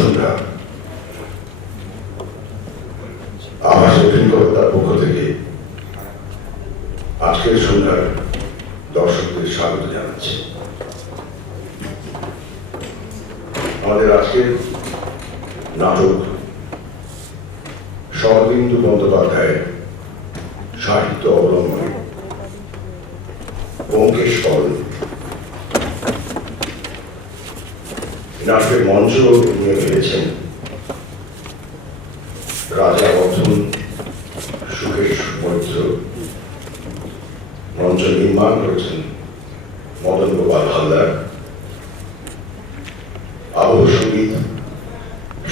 সন্ধ্যা আবাসের কৃতজ্ঞতার পক্ষ থেকে আজকের সন্ধ্যার দর্শকদের স্বাগত জানাচ্ছি। আমাদের আজকের নাটক শরদিন্দু বন্দ্যোপাধ্যায়ের সাহিত্য অবলম্বনে ব্যোমকেশ বরণ। নাটকের মঞ্চ নিয়ে ফেলেছেন রাজা বর্ধন সুকেশ মৈত্র, মঞ্চ নির্মাণ করেছেন মদন গোপাল হালদার, আবহ সঙ্গীত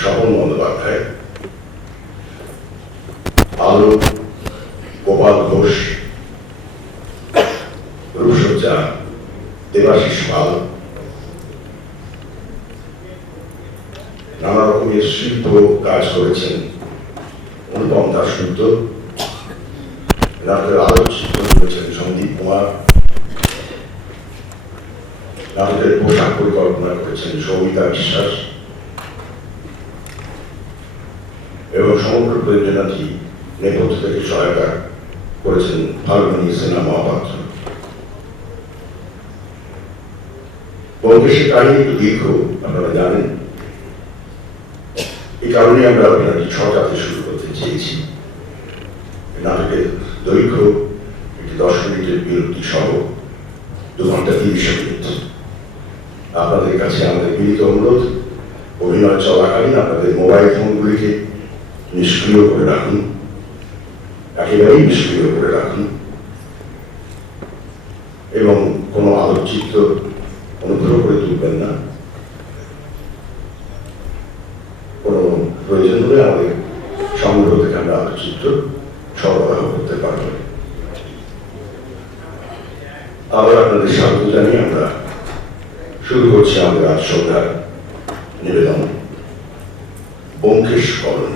স্বপন বন্দ্যোপাধ্যায়, আলো গোপাল ঘোষ, রূপসজ্জা দেবাশিস পাল, নানা রকমের শিল্প কাজ করেছেন অনুপম দাশগুপ্ত, নাটকের আলোকচিত্র করেছেন সন্দীপ কুমার, নাটকের পোশাক পরিকল্পনা করেছেন সৌমিতা বিশ্বাস এবং সমগ্র প্রয়োজনাটি নেপথ্য থেকে সহায়তা করেছেন ফাল্গুনী সিনহা মহাপাত্র। ব্যোমকেশের কাহিনী একটু দীর্ঘ, আপনারা জানেন। এই কারণে আমরা অভিনয়টি ছটাতে শুরু করতে চেয়েছি। নাটকের দৈর্ঘ্য একটি 10 মিনিটের বিরতি সহ 2 ঘন্টা 30 মিনিট। আপনাদের কাছে আমাদের বিনীত অনুরোধ, অভিনয় চলাকালীন আপনাদের মোবাইল ফোনগুলিকে নিষ্ক্রিয় করে রাখুন, একেবারেই নিষ্ক্রিয় করে রাখুন এবং কোনো আলোকচিত্র অনুগ্রহ করে তুলবেন না। কোনো প্রয়োজন হলে আমাদের সংগ্রহ থেকে আমরা আলোকচিত্র সরবরাহ করতে পারব। আবার আপনাদের স্বাগত জানিয়ে আমরা শুরু করছি আমাদের আজ সন্ধ্যার নিবেদন ব্যোমকেশ বরণ।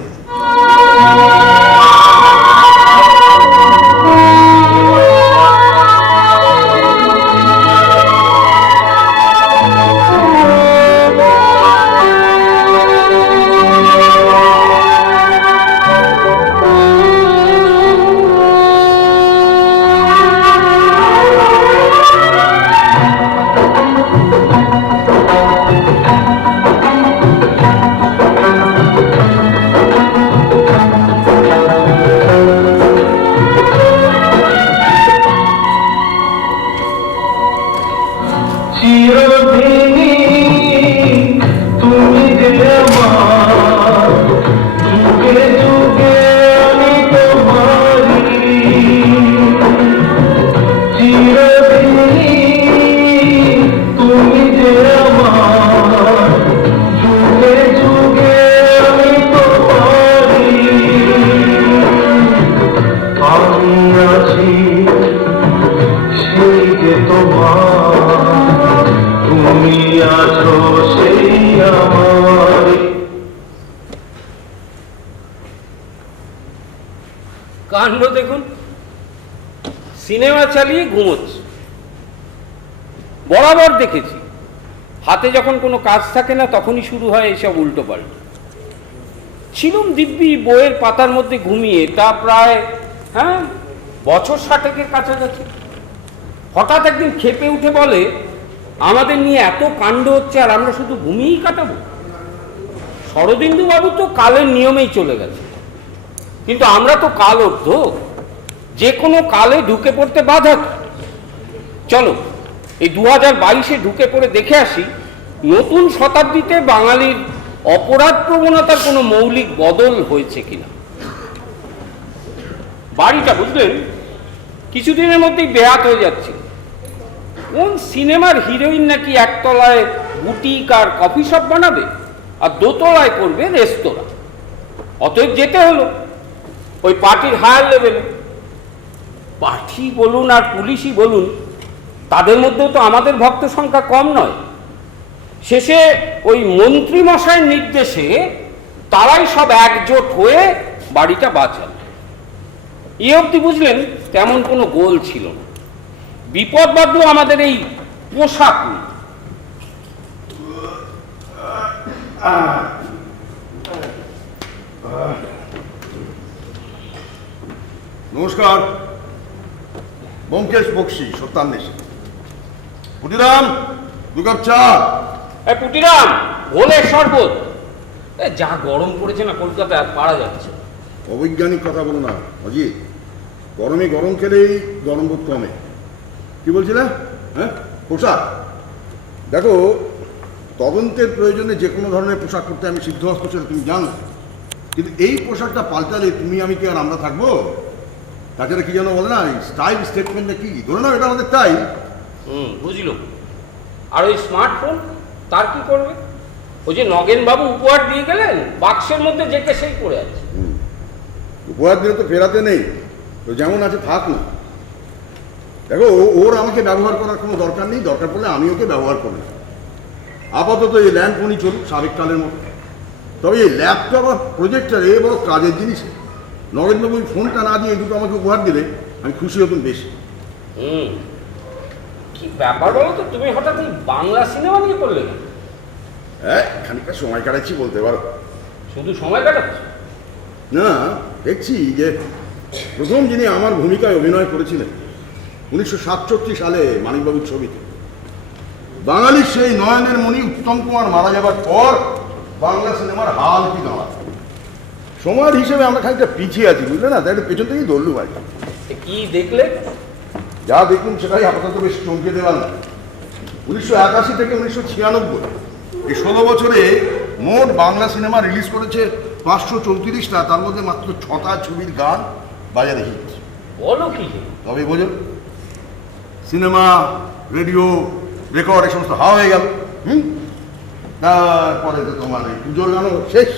কাণ্ড দেখুন, সিনেমা চালিয়ে ঘুমোচ্ছে। বরাবর দেখেছি হাতে যখন কোনো কাজ থাকে না তখনই শুরু হয় এইসব উল্টো পাল্টা। ছিলুম দিব্যি বইয়ের পাতার মধ্যে ঘুমিয়ে, তা প্রায় বছর 60-এর কাছাকাছি। হঠাৎ একদিন ক্ষেপে উঠে বলে, আমাদের নিয়ে এত কাণ্ড হচ্ছে আর আমরা শুধু ঘুমিয়েই কাটাবো। শরদিন্দু বাবু তো কালের নিয়মেই চলে গেছে, কিন্তু আমরা তো কাল অর্ধ, যে কোনো কালে ঢুকে পড়তে বাধা। চলো এই 2022-এ ঢুকে পড়ে দেখে আসি নতুন শতাব্দীতে বাঙালির অপরাধ প্রবণতার কোনো মৌলিক বদল হয়েছে কিনা। বাড়িটা বুঝলেন কিছুদিনের মধ্যেই বেহাত হয়ে যাচ্ছে। কোন সিনেমার হিরোইন নাকি একতলায় বুটিক আর কফি শপ বানাবে আর দোতলায় করবে রেস্তোরাঁ। অতএব যেতে হলো ওই পার্টির হায়ার লেভেলে। পার্টি বলুন আর পুলিশই বলুন, তাদের মধ্যেও তো আমাদের ভক্ত সংখ্যা কম নয়। শেষে ওই মন্ত্রী মশাইয়ের নির্দেশে তারাই সব একজোট হয়ে বাড়িটা বাঁচান। এ অবধি বুঝলেন তেমন কোনো গোল ছিল না। বিপদ বাঁধল আমাদের এই পোশাক নিয়ে। নমস্কার, ব্যোমকেশ বক্সি, সত্যান্বেষী। পুটিরাম, 2 কাপ চা। পুটিরাম, ভোলের শরবত। যা গরম পড়েছে না কলকাতায়, আর পারা যাচ্ছে না। অবৈজ্ঞানিক কথা বলো না অজিত, গরমে গরম খেলেই গরম বোধ কমে। কি বলছিলে? হ্যাঁ, পোশাক দেখো, তদন্তের প্রয়োজনে যে কোনো ধরনের পোশাক করতে আমি সিদ্ধহস্ত ছিল, তুমি জানো। কিন্তু এই পোশাকটা পাল্টালে তুমি আমি কি আর আমরা থাকবো? তাছাড়া কি যেন বলে না, স্টাইল স্টেটমেন্টটা কি, ধরে নাও এটা আমাদের তাই। বুঝলো। আর ওই স্মার্টফোন, তার কি করবে? ওই যে নগেন বাবু উপহার দিয়ে গেলেন, বাক্সের মধ্যে যেটা সেই পড়ে আছে। উপহার দিলে তো ফেরাতে নেই, তো যেমন আছে থাক না। দেখো, ওর আমাকে ব্যবহার করার কোনো দরকার নেই, দরকার পড়লে আমি ওকে ব্যবহার করি। আপাতত এই ল্যান্ড ফোনই চলুক সাবেককালের মতো। তবে এই ল্যাপটপ আর প্রজেক্টর এ বড় কাজের জিনিস। নগেনবাবু ওই ফোনটা না দিয়ে দুটো আমাকে উপহার দিলে আমি খুশি হতাম বেশি। কি ব্যাপার বলো তো, তুমি হঠাৎ এই বাংলা সিনেমা নিয়ে করলে? হ্যাঁ, খানিকটা সময় কাটাচ্ছি বলতে পারো। শুধু সময় কাটাচ্ছ? না, দেখছি যে প্রথম যিনি আমার ভূমিকায় অভিনয় করেছিলেন 1967 সালে মানিকবাবুর ছবিতে, বাঙালির সেই নয়নের মণি উত্তম কুমার মারা যাবার পর বাংলা সিনেমার হাল কি দাঁড়ায়। সময়ের হিসেবে আমরা খানিকটা পিছিয়ে আছি, বুঝলে না? তাই পেছন থেকেই ধরলু ভাই। কি দেখলে? যা দেখুন সেটাই আপাতত বেশ চমকে দেওয়ার না। 1981 থেকে 1996 এই 16 বছরে মোট বাংলা সিনেমা রিলিজ করেছে 534টা, তার মধ্যে মাত্র 6টা ছবির গান বাজারে হিট। বলো কি? তবে বোঝো, সিনেমা, রেডিও, রেকর্ড এই সমস্ত হাওয়া হয়ে গেল। তারপরে তো তোমার এই পুজোর গানও শেষ,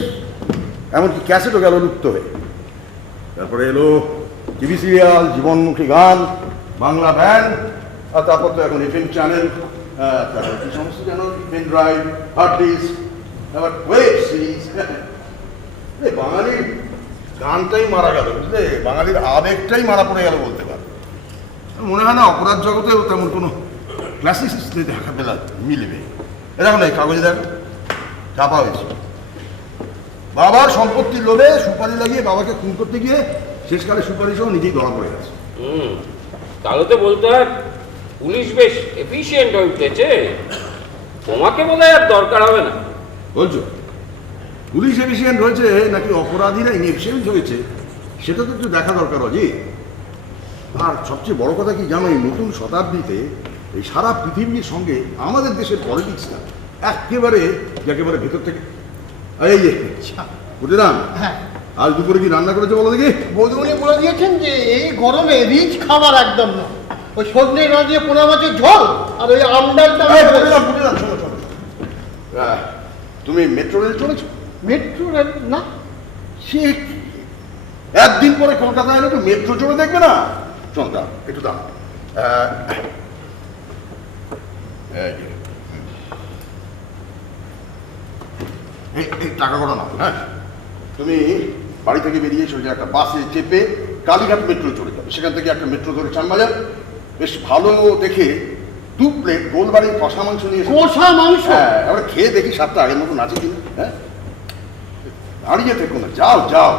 এমনকি ক্যাসেটও গেল লুপ্ত হয়ে। তারপরে এলো টিভি সিরিয়াল, জীবনমুখী গান, বাংলা ব্যান্ড, আর তারপর তো এখন এফএম চ্যানেল, তারপর কি সমস্ত যেন পেন ড্রাইভ, হার্ড ডিস্ক, আবার ওয়েব সিরিজ। বাঙালির গানটাই মারা গেল, বুঝলে? বাঙালির আবেগটাই মারা পড়ে গেল বলতে পারো। মনে হয় না অপরাধ জগতেও তেমন কোনো ক্লাসিসিস্টে দেখা পেলা মিলবে। এরকম না, এই কাগজে দেখো ছাপা হয়েছে। বাবার সম্পত্তির লোভে সুপারি লাগিয়ে বাবাকে খুন করতে গিয়ে শেষকালে সুপারি সহ নিজেই ধরা পড়ে গেছে। তাহলে তো বলতে হয় পুলিশ বেশ এফিশিয়েন্ট হয়ে উঠেছে। তোমাকে বলে আর দরকার হবে না। বলছো পুলিশ এফিশিয়েন্ট হয়েছে নাকি অপরাধীরা ইনএফিশিয়েন্ট হয়েছে, সেটা তো একটু দেখা দরকার অজিত। আর সবচেয়ে বড় কথা কি জানো, এই নতুন শতাব্দীতে এই সারা পৃথিবীর সঙ্গে আমাদের দেশের পলিটিক্সটা একেবারে ভেতর থেকে। এই যে বুঝলাম, হ্যাঁ, আজ দুপুরে কি রান্না করেছে বলো দেখি? বৌদিমণি বলে দিয়েছেন যে এই গরমে রিচ খাবার একদম না, ওই সজনে না দিয়ে পোনা মাছের ঝোল আর ওই আমডালটা। শোনো শোনো, তুমি মেট্রো রেল চলেছো? মেট্রো রেল না, সে একদিন পরে কলকাতা এলে তো মেট্রো চড়ে দেখবে না। শোন, দাও একটু দাও। এই টাকা করা না, হ্যাঁ? তুমি বাড়ি থেকে বেরিয়ে সোজা একটা বাসে চেপে কালীঘাট মেট্রো চলে যাবে, সেখান থেকে একটা মেট্রো ধরে চানবাজার, বেশ ভালো দেখে 2 প্লেট গোলবাড়ির কষা মাংস নিয়ে এসো। কষা মাংস? হ্যাঁ, আমরা খেয়ে দেখি সাতটা আগের মতো নাচে কিনা। হ্যাঁ, দাঁড়িয়ে থেকো না, যাও যাও।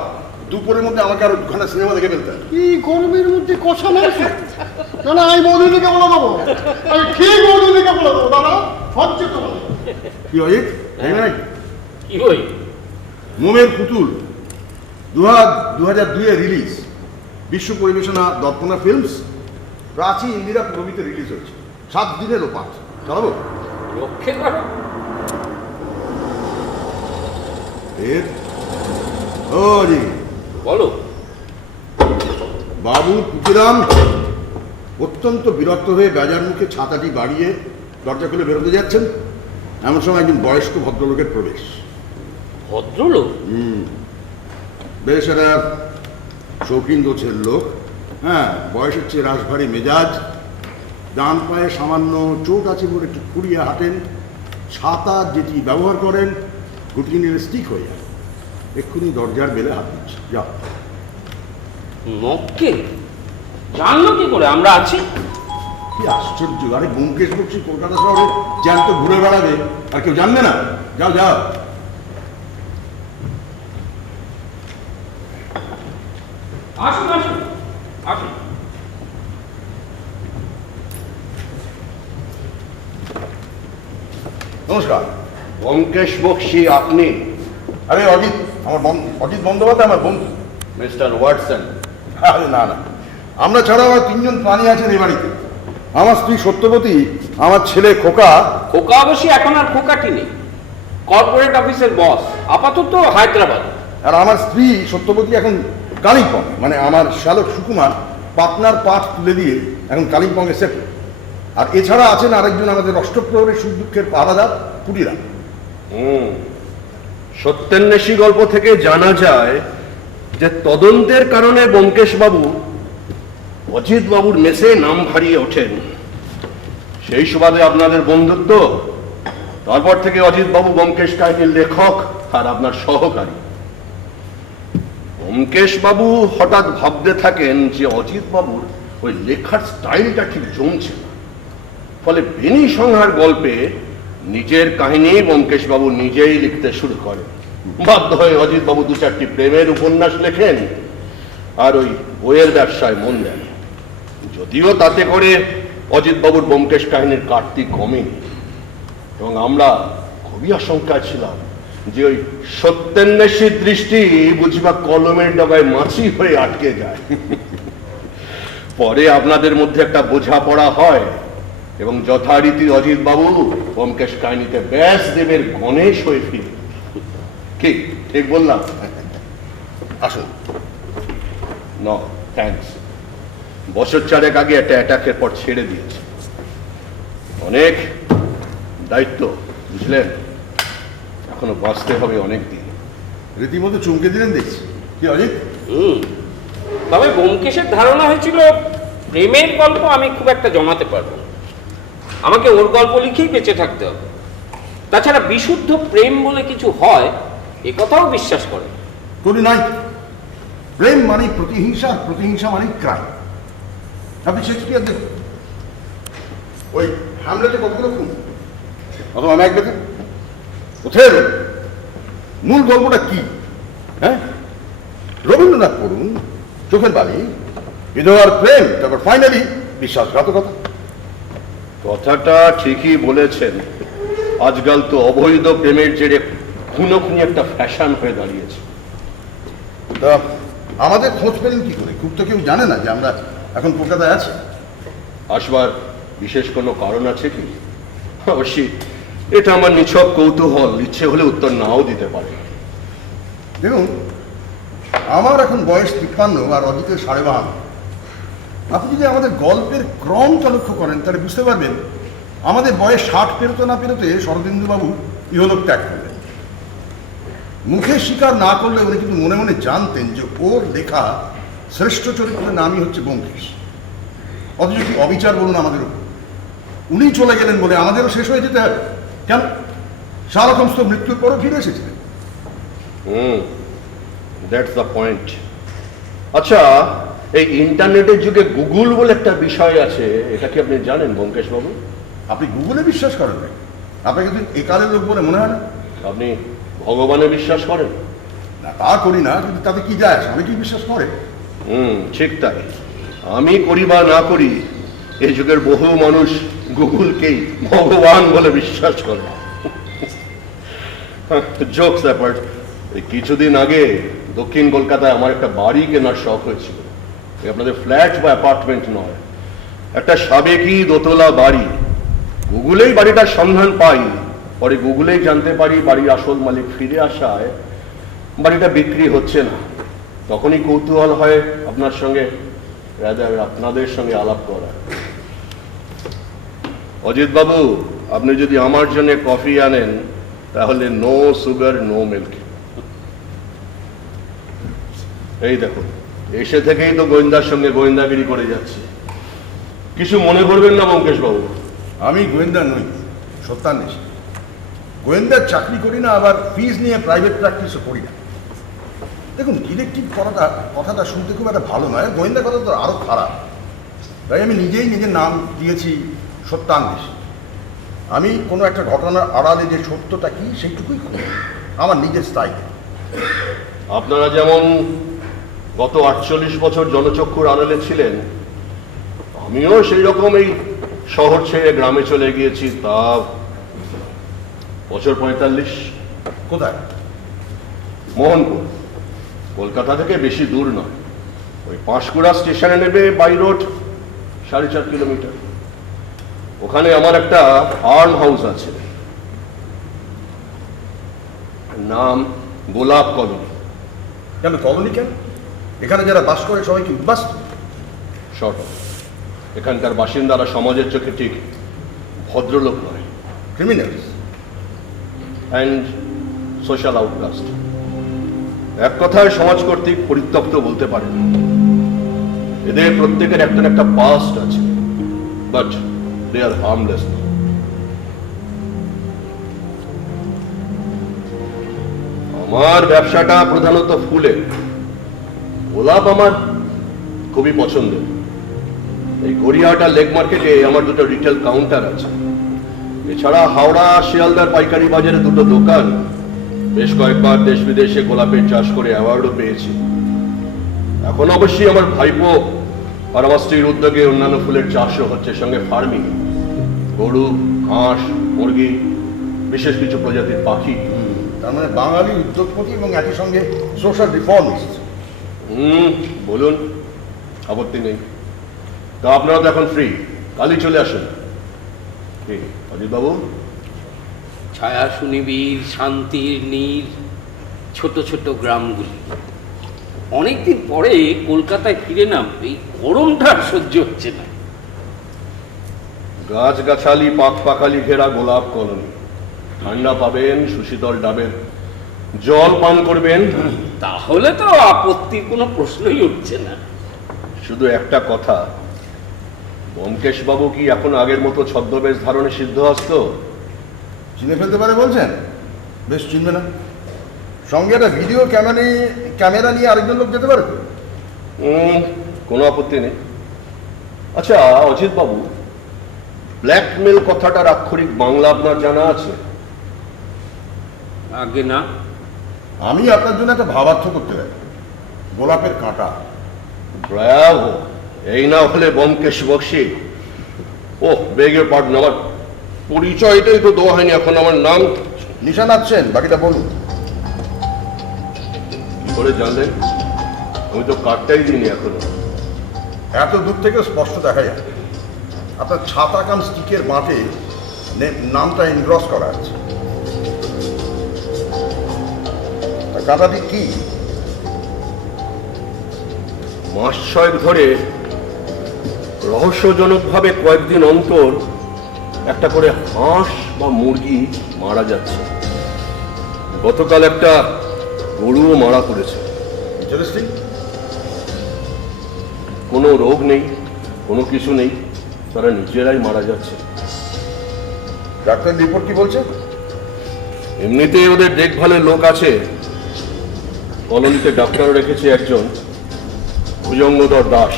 দুপুরের মধ্যে আমাকে আরো 2 ঘন্টা সিনেমা দেখে ফেলতে হবে। এই গরমের মধ্যে কষা মাংস? না না, আমি বৌদিকে বলে দেবো, আমি ঠিক বৌদিকে বলে দেবো। দাদা সহ্য তো বলে। কি অজিত, কি হই? মোমের পুতুল 2002-এ রিলিজ, বিশ্ব পরিবেশনা দর্পণা ফিল্মস, প্রাচী ইন্দিরা প্রভৃতি রিলিজ হয়েছে। 7 দিনের ওপাট চালাবো। রক্ষে করো। ও জি বলো। বাবু পুতিরাম অত্যন্ত বিরক্ত হয়ে বেজার মুখে ছাতাটি বাড়িয়ে দরজা খুলে বেরোতে যাচ্ছেন, এমন সময় একজন বয়স্ক ভদ্রলোকের প্রবেশ। ভদ্রলোক? বেশ একটা শৌখিন গোছের লোক। হ্যাঁ, বয়সের চেয়ে রাশভারী মেজাজ, ডান পায়ে সামান্য চোট আছে বলে একটু খুঁড়িয়ে হাঁটেন, ছাতা যেটি ব্যবহার করেন গুটিয়ে নিয়ে স্টিক হয়ে যায়। এক্ষুনি দরজার বেলে হাত দিচ্ছে। যাও। মক্কে জানলো কি করে আমরা আছি? কি আশ্চর্য! আরে ব্যোমকেশ বক্সি কলকাতা শহরে জ্যান্ত ঘুরে বেড়াবে আর কেউ জানবে না? যাও যাও। আসুন আসুন, নমস্কার। ব্যোমকেশ বক্সী আপনি? আরে অজিত, অজিত বন্দ্যোপাধ্যায় আমার বন্ধু। Mister Watson? আরে না না, আমরা ছাড়াও আর 3 জন প্রাণী আছেন এই বাড়িতে। আমার স্ত্রী সত্যবতী, আমার ছেলে খোকা। খোকা অবশ্যই এখন আর খোকাটি নেই, কর্পোরেট অফিসের বস, আপাতত হায়দ্রাবাদ। আর আমার স্ত্রী সত্যবতী এখন কালিম্পং, মানে আমার শ্যালক সুকুমার পাটনার পাঠ তুলে দিয়ে এখন কালিম্পংয়ে সেটেল। আর এছাড়া আছেন আরেকজন আমাদের অষ্টপ্রহরের সুখ দুঃখের পাহারাদার পুটিরা। সত্যান্বেষী গল্প থেকে জানা যায় যে তদন্তের কারণে ব্যোমকেশ বাবু অজিত বাবুর মেসে নাম হারিয়ে ওঠেন। সেই সুবাদে আপনাদের বন্ধুত্ব, তারপর থেকে অজিত বাবু ব্যোমকেশ কাহিনীর লেখক আর আপনার সহকারী। ব্যোমকেশ বাবু হঠাৎ ভাবতে থাকেন যে অজিত বাবুর ওই লেখার স্টাইলটা ঠিক জমছে না, ফলে বেনি সংহার গল্পে নিজের কাহিনী ব্যোমকেশ বাবু নিজেই লিখতে শুরু করেন। বাধ্য হয়ে অজিত বাবু 2-4টি প্রেমের উপন্যাস লেখেন আর ওই বইয়ের ব্যবসায় মন দেন। যদিও তাতে করে অজিত বাবুর ব্যোমকেশ কাহিনীর কাটতি কমেনি, এবং আমরা খুবই আশঙ্কায় ছিলাম যে ওই সত্যান্বেষীর দৃষ্টি বুঝিবা কলমের ডগায় মাছি হয়ে আটকে যায়। পরে আপনাদের মধ্যে একটা বোঝাপড়া হয় এবং যথারীতি অজিত বাবু ব্যোমকেশ কাহিনীতে ব্যাসদেবের গণেশ হয়ে ফিরে। কি ঠিক বললাম? আসুন। No thanks. বছর 4 আগে একটা অ্যাটাকের পর ছেড়ে দিয়েছে। অনেক দায়িত্ব, বুঝলেন? এখনো বাঁচতে হবে অনেক দিন। রীতিমতো চমকে দিলেন দেখছি। কি অজিত? তবে ব্যোমকেশের ধারণা হয়েছিল প্রেমের গল্প আমি খুব একটা জমাতে পারবো না, আমাকে ওর গল্প লিখেই বেঁচে থাকতে হবে। তাছাড়া বিশুদ্ধ প্রেম বলে কিছু হয় এ কথাও বিশ্বাস করে। করি নাই। প্রেম মানে প্রতিহিংসা, আর প্রতিহিংসা মানে ক্রাইম। আপনি শেক্সপিয়ার দেখুন, ওই হ্যামলেটে কতগুলো খুন, অথবা ম্যাকবেথে কোথায় মূল গল্পটা কি? হ্যাঁ, রবীন্দ্রনাথ পড়ুন, চোখের বালি, বিধবার প্রেম, তারপর ফাইনালি বিশ্বাসঘাতকতা। কথাটা ঠিকই বলেছেন। আজকাল তো অবৈধ প্রেমের জেরে খুনোখুনি একটা ফ্যাশন হয়ে দাঁড়িয়েছে। তা আমাদের খোঁজ পেলেন কি করে? খুব তো কেউ জানে না যে আমরা এখন কলকাতায় আছি। আসবার বিশেষ কোনো কারণ আছে কি? অবশ্যই এটা আমার নিছক কৌতূহল, ইচ্ছে হলে উত্তর নাও দিতে পারে। দেখুন, আমার এখন বয়স 53 আর অজিতের 52। আপনি যদি আমাদের গল্পের ক্রমটা লক্ষ্য করেন তাহলে বুঝতে পারবেন আমাদের বয়স 60 পেরোতে না পেরোতে শরদিন্দুবাবু ইহলোক ত্যাগ করলেন। মুখে স্বীকার না করলে উনি কিন্তু মনে মনে জানতেন যে ওর লেখা শ্রেষ্ঠ চরিত্রের নামই হচ্ছে ব্যোমকেশ। অথচ কি অবিচার বলুন আমাদের উপর। উনি চলে গেলেন বলে আমাদেরও শেষ হয়ে যেতে হবে কেন? শার্লক হোমস তো মৃত্যুর পরও ফিরে এসেছিলেন। That's the point. আচ্ছা, এই ইন্টারনেটের যুগে গুগল বলে একটা বিষয় আছে, এটা কি আপনি জানেন ব্যোমকেশ বাবু? আপনি গুগলে বিশ্বাস করেন না? আপনাকে তো একালের লোক বলে মনে হয় না? আপনি ভগবানে বিশ্বাস করেন? না, তা করি না, কিন্তু তাতে কি যায়? অনেকেই বিশ্বাস করে। ঠিক তাই। আমি করি বা না করি, এই যুগের বহু মানুষ গুগলকেই ভগবান বলে বিশ্বাস করে। জোকস অ্যাপার্ট, এই কিছুদিন আগে দক্ষিণ কলকাতায় আমার একটা বাড়ি কেনার শখ হয়েছিল। আপনাদের ফ্ল্যাট বা অ্যাপার্টমেন্ট নয়, একটা সাবেকি দোতলা বাড়ি। গুগলেই বাড়িটার সন্ধান পাই, পরে গুগলেই জানতে পারি বাড়ির আসল মালিক ফিরে আসায় বাড়িটা বিক্রি হচ্ছে না। তখনই কৌতূহল হয় আপনার সঙ্গে, আপনাদের সঙ্গে আলাপ করা। অজিত বাবু, আপনি যদি আমার জন্য কফি আনেন তাহলে নো সুগার নো মিল্ক। এই দেখুন, এসে থেকেই তো গোয়েন্দার সঙ্গে গোয়েন্দাগিরি করে যাচ্ছে। কিছু মনে করবেন না ব্যোমকেশ বাবু। আমি গোয়েন্দা নই, সত্যান্বেষী। গোয়েন্দার চাকরি করি না, আবার ফিজ নিয়ে প্রাইভেট প্র্যাকটিসও করি না। দেখুন, ডিটেকটিভ কথাটা শুনতে খুব একটা ভালো নয়, গোয়েন্দা কথা তো আরও খারাপ। তাই আমি নিজেই নিজের নাম দিয়েছি সত্যান্বেষী। আমি কোনো একটা ঘটনার আড়ালে যে সত্যটা কি সেইটুকুই খুঁজি, আমার নিজের স্টাইল। আপনারা যেমন গত 48 বছর জনচক্ষুর আড়ালে ছিলেন, আমিও সেই রকম এই শহর ছেড়ে গ্রামে চলে গিয়েছি। তা বছর 45। কোথায়? মোহনপুর, কলকাতা থেকে বেশি দূর নয়। ওই পাঁশকুড়া স্টেশনে নেবে বাই রোড 4.5 কিলোমিটার। ওখানে আমার একটা ফার্ম হাউস আছে, নাম গোলাপ কলোনি। কেন কলোনি কেন? এখানে যারা বাস করে সবাই কি উদ্বাস্ত? শর্ট, এখানকার বাসিন্দারা সমাজের চোখে ঠিক ভদ্রলোক নয়, ক্রিমিনালস অ্যান্ড সোশ্যাল আউটকাস্ট। এক কথায় সমাজ কর্তৃক পরিত্যক্ত বলতে পারেন। এদের প্রত্যেকের একটা না একটা পাস্ট আছে, বাট দে আর হার্মলেস। আমার ব্যবসাটা প্রধানত ফুলের। গোলাপ আমার খুবই পছন্দের। এই গড়িয়াহাটা লেক মার্কেটে আমার দুটো রিটেল কাউন্টার আছে। এছাড়া হাওড়া শিয়ালদার পাইকারি বাজারে দুটো দোকান। বেশ কয়েকবার দেশ বিদেশে গোলাপের চাষ করে অ্যাওয়ার্ডও পেয়েছি। এখন অবশ্যই আমার ভাইপো আর আমার স্ত্রীর উদ্যোগে অন্যান্য ফুলের চাষও হচ্ছে, সঙ্গে ফার্মিং, গরু, হাঁস, মুরগি, বিশেষ কিছু প্রজাতির পাখি। তার মানে বাঙালি উদ্যোগপতি এবং একই সঙ্গে সোশ্যাল রিফর্মিস্ট। বলুন, আপত্তি নেই। তা আপনারা তো এখন ফ্রি, কালই চলে আসেন। ঠিক অজিতবাবু? ছায়া সুনিবিড়, শান্তির নীর, ছোট ছোট গ্রামগুলি। অনেকদিন পরে কলকাতায় ফিরে না, এই গরমটা আর সহ্য হচ্ছে না। গাছগাছালি পাক পাখালি ঘেরা গোলাপ কলোনি। ঠান্ডা পাবেন, সুশীতল ডাবের জল পান করবেন। তাহলে তো আপত্তির কোনো প্রশ্নই উঠছে না। শুধু একটা কথা, ব্যোমকেশ বাবু কি এখন আগের মতো ছদ্মবেশ ধারণে সিদ্ধহস্ত? চিনে ফেলতে পারে বলছেন? বেশ চিনবে না। সঙ্গে একটা ভিডিও ক্যামেরা নিয়ে আরেকজন লোক যেতে পারে তো? কোনো আপত্তি নেই। আচ্ছা অজিত বাবু, ব্ল্যাকমেল কথাটার আক্ষরিক বাংলা আপনার জানা আছে? আগে না। আমি আপনার জন্য একটা ভাবার্থ করতে পারি, গোলাপের কাঁটা। ব্রাভো! এই না হলে ব্যোমকেশ বক্সি। ও বেগের পার্টন, আমার পরিচয়টাই তো দেওয়া হয়নি এখন। আমার নাম নিশানাথ সেন, বাকিটা বলুন। কি করে জানলেন? আমি তো কার্ডটাই দিইনি এখনো। এত দূর থেকে স্পষ্ট দেখা যায়। আপনার ছাতা কাম স্টিকের বাঁটে নামটা এনগ্রস করা আছে। কাঁটাটি কি? মাস 6 ধরে রহস্যজনকভাবে কয়েকদিন অন্তর একটা করে হাঁস বা মুরগি মারা যাচ্ছে। গতকাল একটা গরুও মারা পড়েছে। ইন্টারেস্টিং। কোনো রোগ নেই, কোনো কিছু নেই, তারা নিজেরাই মারা যাচ্ছে। ডাক্তার রিপোর্ট কি বলছে? এমনিতেই ওদের দেখভালের লোক আছে। কলোনিতে ডাক্তারও রেখেছে একজন, ভুজঙ্গধর দাস,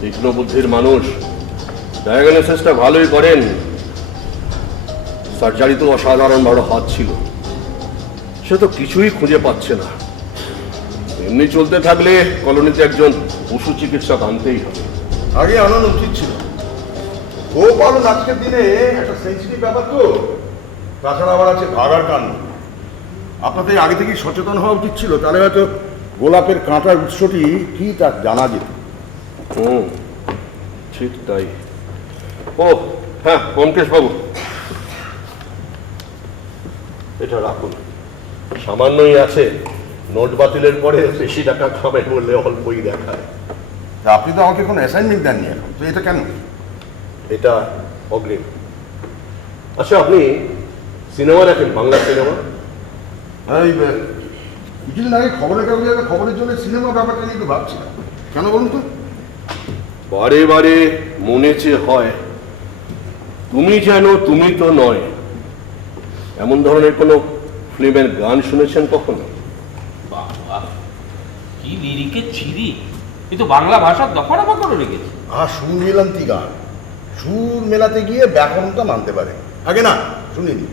তীক্ষ্ণ বুদ্ধির মানুষ। ডায়াগনোসিসটা ভালোই করেন। সার্জারি তো অসাধারণ বড় হাত ছিল। সে তো কিছুই খুঁজে পাচ্ছে না। এমনি চলতে থাকলে কলোনিতে একজন পশু চিকিৎসক আনতেই হবে। আগে আনানো উচিত ছিল। ও পালন আজকের দিনে একটা সেন্সিটিভ ব্যাপার তো। তাছাড়া আবার আছে ভাগার কাণ্ড। আপনাদের আগে থেকেই সচেতন হওয়া উচিত ছিল, তাহলে হয়তো গোলাপের কাঁটার উৎসটি কি তা জানা যেত। ঠিক তাই। ও হ্যাঁ, ব্যোমকেশ বাবু, এটা রাখুন। সামান্যই আছে। নোট বাতিলের পরে বেশি টাকা খাবে বললে অল্পই দেখায়। তা আপনি তো আমাকে কোনো অ্যাসাইনমেন্ট দেননি এখন, তো এটা কেন? এটা অগ্রিম। আচ্ছা, আপনি সিনেমা দেখেন? বাংলা সিনেমা? এই কিছুদিন আগে খবরের কাগজে একটা খবরের জন্য সিনেমা ব্যাপারটা নিয়ে একটু ভাবছিলাম। কেন বলুন তো? বারে বারে মনে চেয়ে হয় তুমি যেন তুমি তো নয়। এমন ধরনের কোনো ফিল্মের গান শুনেছেন কখনো? বাবা, কি লিরিকের ছিরি! কিন্তু বাংলা ভাষার দফারফা করে রেখেছে। সুর মেলান্তি গান। সুর মেলাতে গিয়ে ব্যাকরণটা মানতে পারে। আগে না শুনিনি।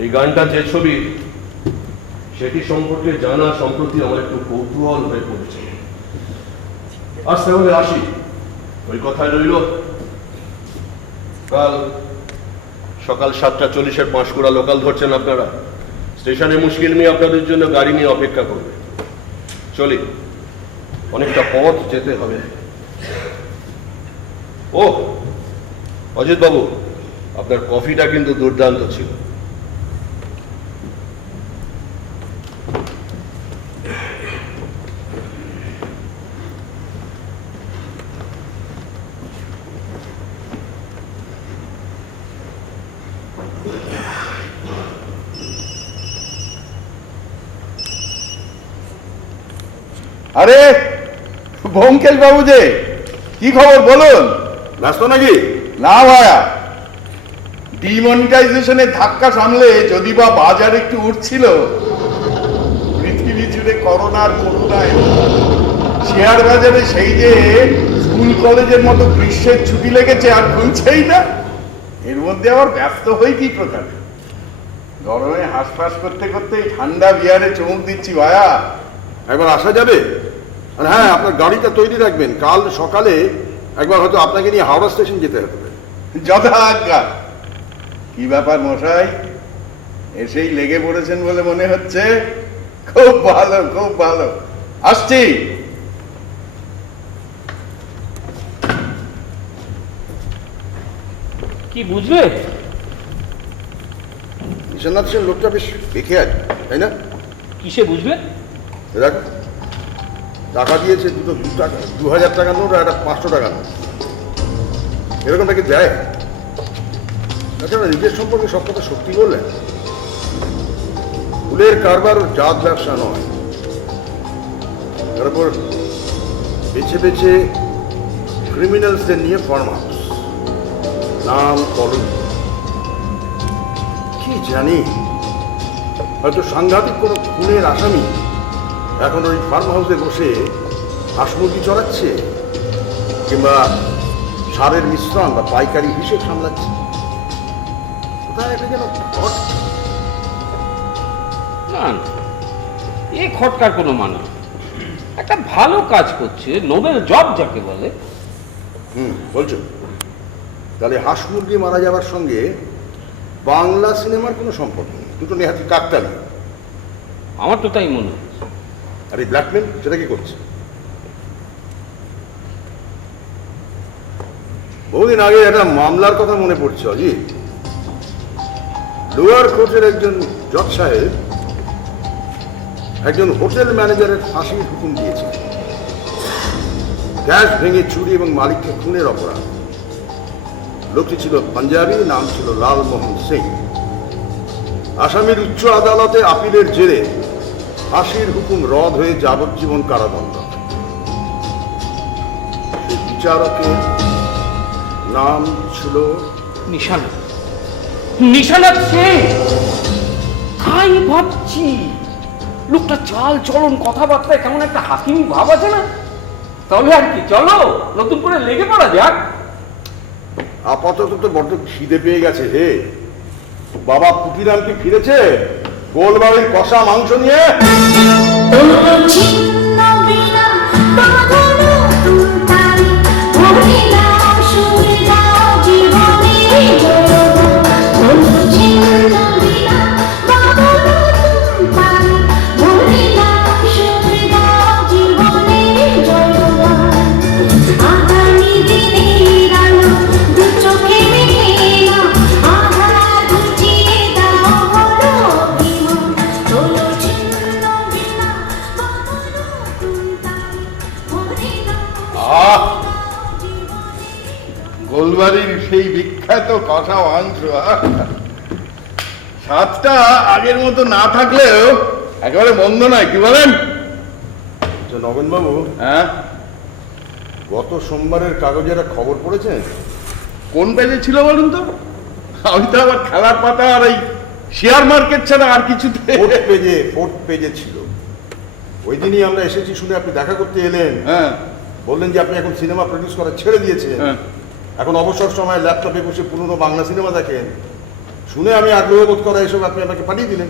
এই গানটা যে ছবি, সেটি সম্পর্কে জানা সম্প্রতি আমার একটু কৌতূহল হয়ে পড়েছে। আজ তাহলে আসি। ওই কথায় রইল, কাল সকাল 7:40 পাঁশকুড়া লোকাল ধরছেন আপনারা। স্টেশনে মুশকিল নিয়ে আপনাদের জন্য গাড়ি নিয়ে অপেক্ষা করবে। চলি, অনেকটা পথ যেতে হবে। ও অজিত বাবু, আপনার কফিটা কিন্তু দুর্দান্ত ছিল। আরে ব্যোমকেশ বাবু যে, কি খবর বলুন? ব্যস্ত নাকি? না ভাইয়া, ডিমনিটাইজেশনের ধাক্কা সামলে যদি বা বাজার একটু উঠছিল, পৃথিবী জুড়ে করোনার শেয়ার বাজারে সেই যে স্কুল কলেজের মতো গ্রীষ্মের ছুটি লেগেছে, আর খুলছেই না। এর মধ্যে আবার ব্যস্ত হই কি প্রকার? গরমে হাঁসফাঁস করতে করতে ঠান্ডা বিয়ারে চমক দিচ্ছি ভাইয়া। একবার আসা যাবে? আর হ্যাঁ, আপনার গাড়িটা তৈরি রাখবেন, কাল সকালে একবার হয়তো আপনাকে নিয়ে হাওড়া স্টেশন যেতে হবে। যথা আজ্ঞা। কি ব্যাপার মশাই, এসেই লেগে পড়েছেন বলে মনে হচ্ছে। খুব ভালো, খুব ভালো, আসছি। কি বুঝলে? বিশ্বনাথ সেন লোকটা বেশ দেখে আছে, তাই না? কিসে বুঝলে? দেখ, টাকা দিয়েছে দুটো 2000 টাকা নোট আর একটা 500 টাকা নোট। এরকম তাকে দেয়? তাছাড়া নিজের সম্পর্কে সব কথা সত্যি বললেন। ফুলের কারবার জাত ব্যবসা নয়। তারপর বেছে বেছে ক্রিমিনালসদের নিয়ে ফার্ম হাউস, নাম কলম কি জানি, হয়তো সাংঘাতিক কোনো খুনের আসামি এখন ওই ফার্ম হাউসে বসে হাঁস মুরগি চড়াচ্ছে, কিংবা সারের মিশ্রণ বা পাইকারি হিসেব সামলাচ্ছে। কোথায় একটা যেন ঘট। না না, এ খটকার কোনো মানে নেই। একটা ভালো কাজ করছে, নোবেল জব যাকে বলে। বলছো? তাহলে হাঁস মুরগি মারা যাওয়ার সঙ্গে বাংলা সিনেমার কোনো সম্পর্ক নেই, দুটো নেহাতি কাকতালি। আমার তো তাই মনে হয়। আর এই ব্ল্যাকমেল সেটা কি করছে? বহুদিন আগে একটা মামলার কথা মনে পড়ছে অজিত। লোয়ার কোর্টের একজন জজ সাহেব একজন হোটেল ম্যানেজারের ফাঁসির হুকুম দিয়েছে, গ্যাস ভেঙে চুরি এবং মালিককে খুনের অপরাধ। লোকটি ছিল পাঞ্জাবি, নাম ছিল লালমোহন সিং। আসামির উচ্চ আদালতে আপিলের জেরে ফাঁসির হুকুম রদ হয়ে যাবজ্জীবন কারাদণ্ড। সেই বিচারকের নাম ছিল নিশানাথ। নিশানাথ সিং। তাই ভাবছি, লোকটা চাল চলন কথাবার্তায় কেমন একটা হাকিমি ভাব আছে না? তাহলে আর কি, চলো নতুন করে লেগে পড়া যাক। আপাতত তো বড্ড খিদে পেয়ে গেছে হে। বাবা পুটিরাম কি ফিরেছে গোলবাড়ির কষা মাংস নিয়ে? গোলবাড়ির সেই বিখ্যাত কষা মাংস, স্বাদটা আগের মতো না থাকলেও একেবারে মন্দ নয়, কি বলেন? নগেন বাবু, হ্যাঁ, গত সোমবারের কাগজের খবর পড়েছেন? কোন পেজে ছিল বলুন তো? আমি তো আবার খেলার পাতা আর এই শেয়ার মার্কেট ছাড়া আর কিছুতে। ফোর্থ পেজে ছিল। ওই দিনই আমরা এসেছি শুনে আপনি দেখা করতে এলেন। হ্যাঁ, বললেন যে আপনি এখন সিনেমা প্রডিউস করা ছেড়ে দিয়েছেন, এখন অবসর সময় ল্যাপটপে বসে পুরনো বাংলা সিনেমা দেখেন। শুনে আমি আগ্রহ বোধ করা এসব আপনি আমাকে পাঠিয়ে দিলেন।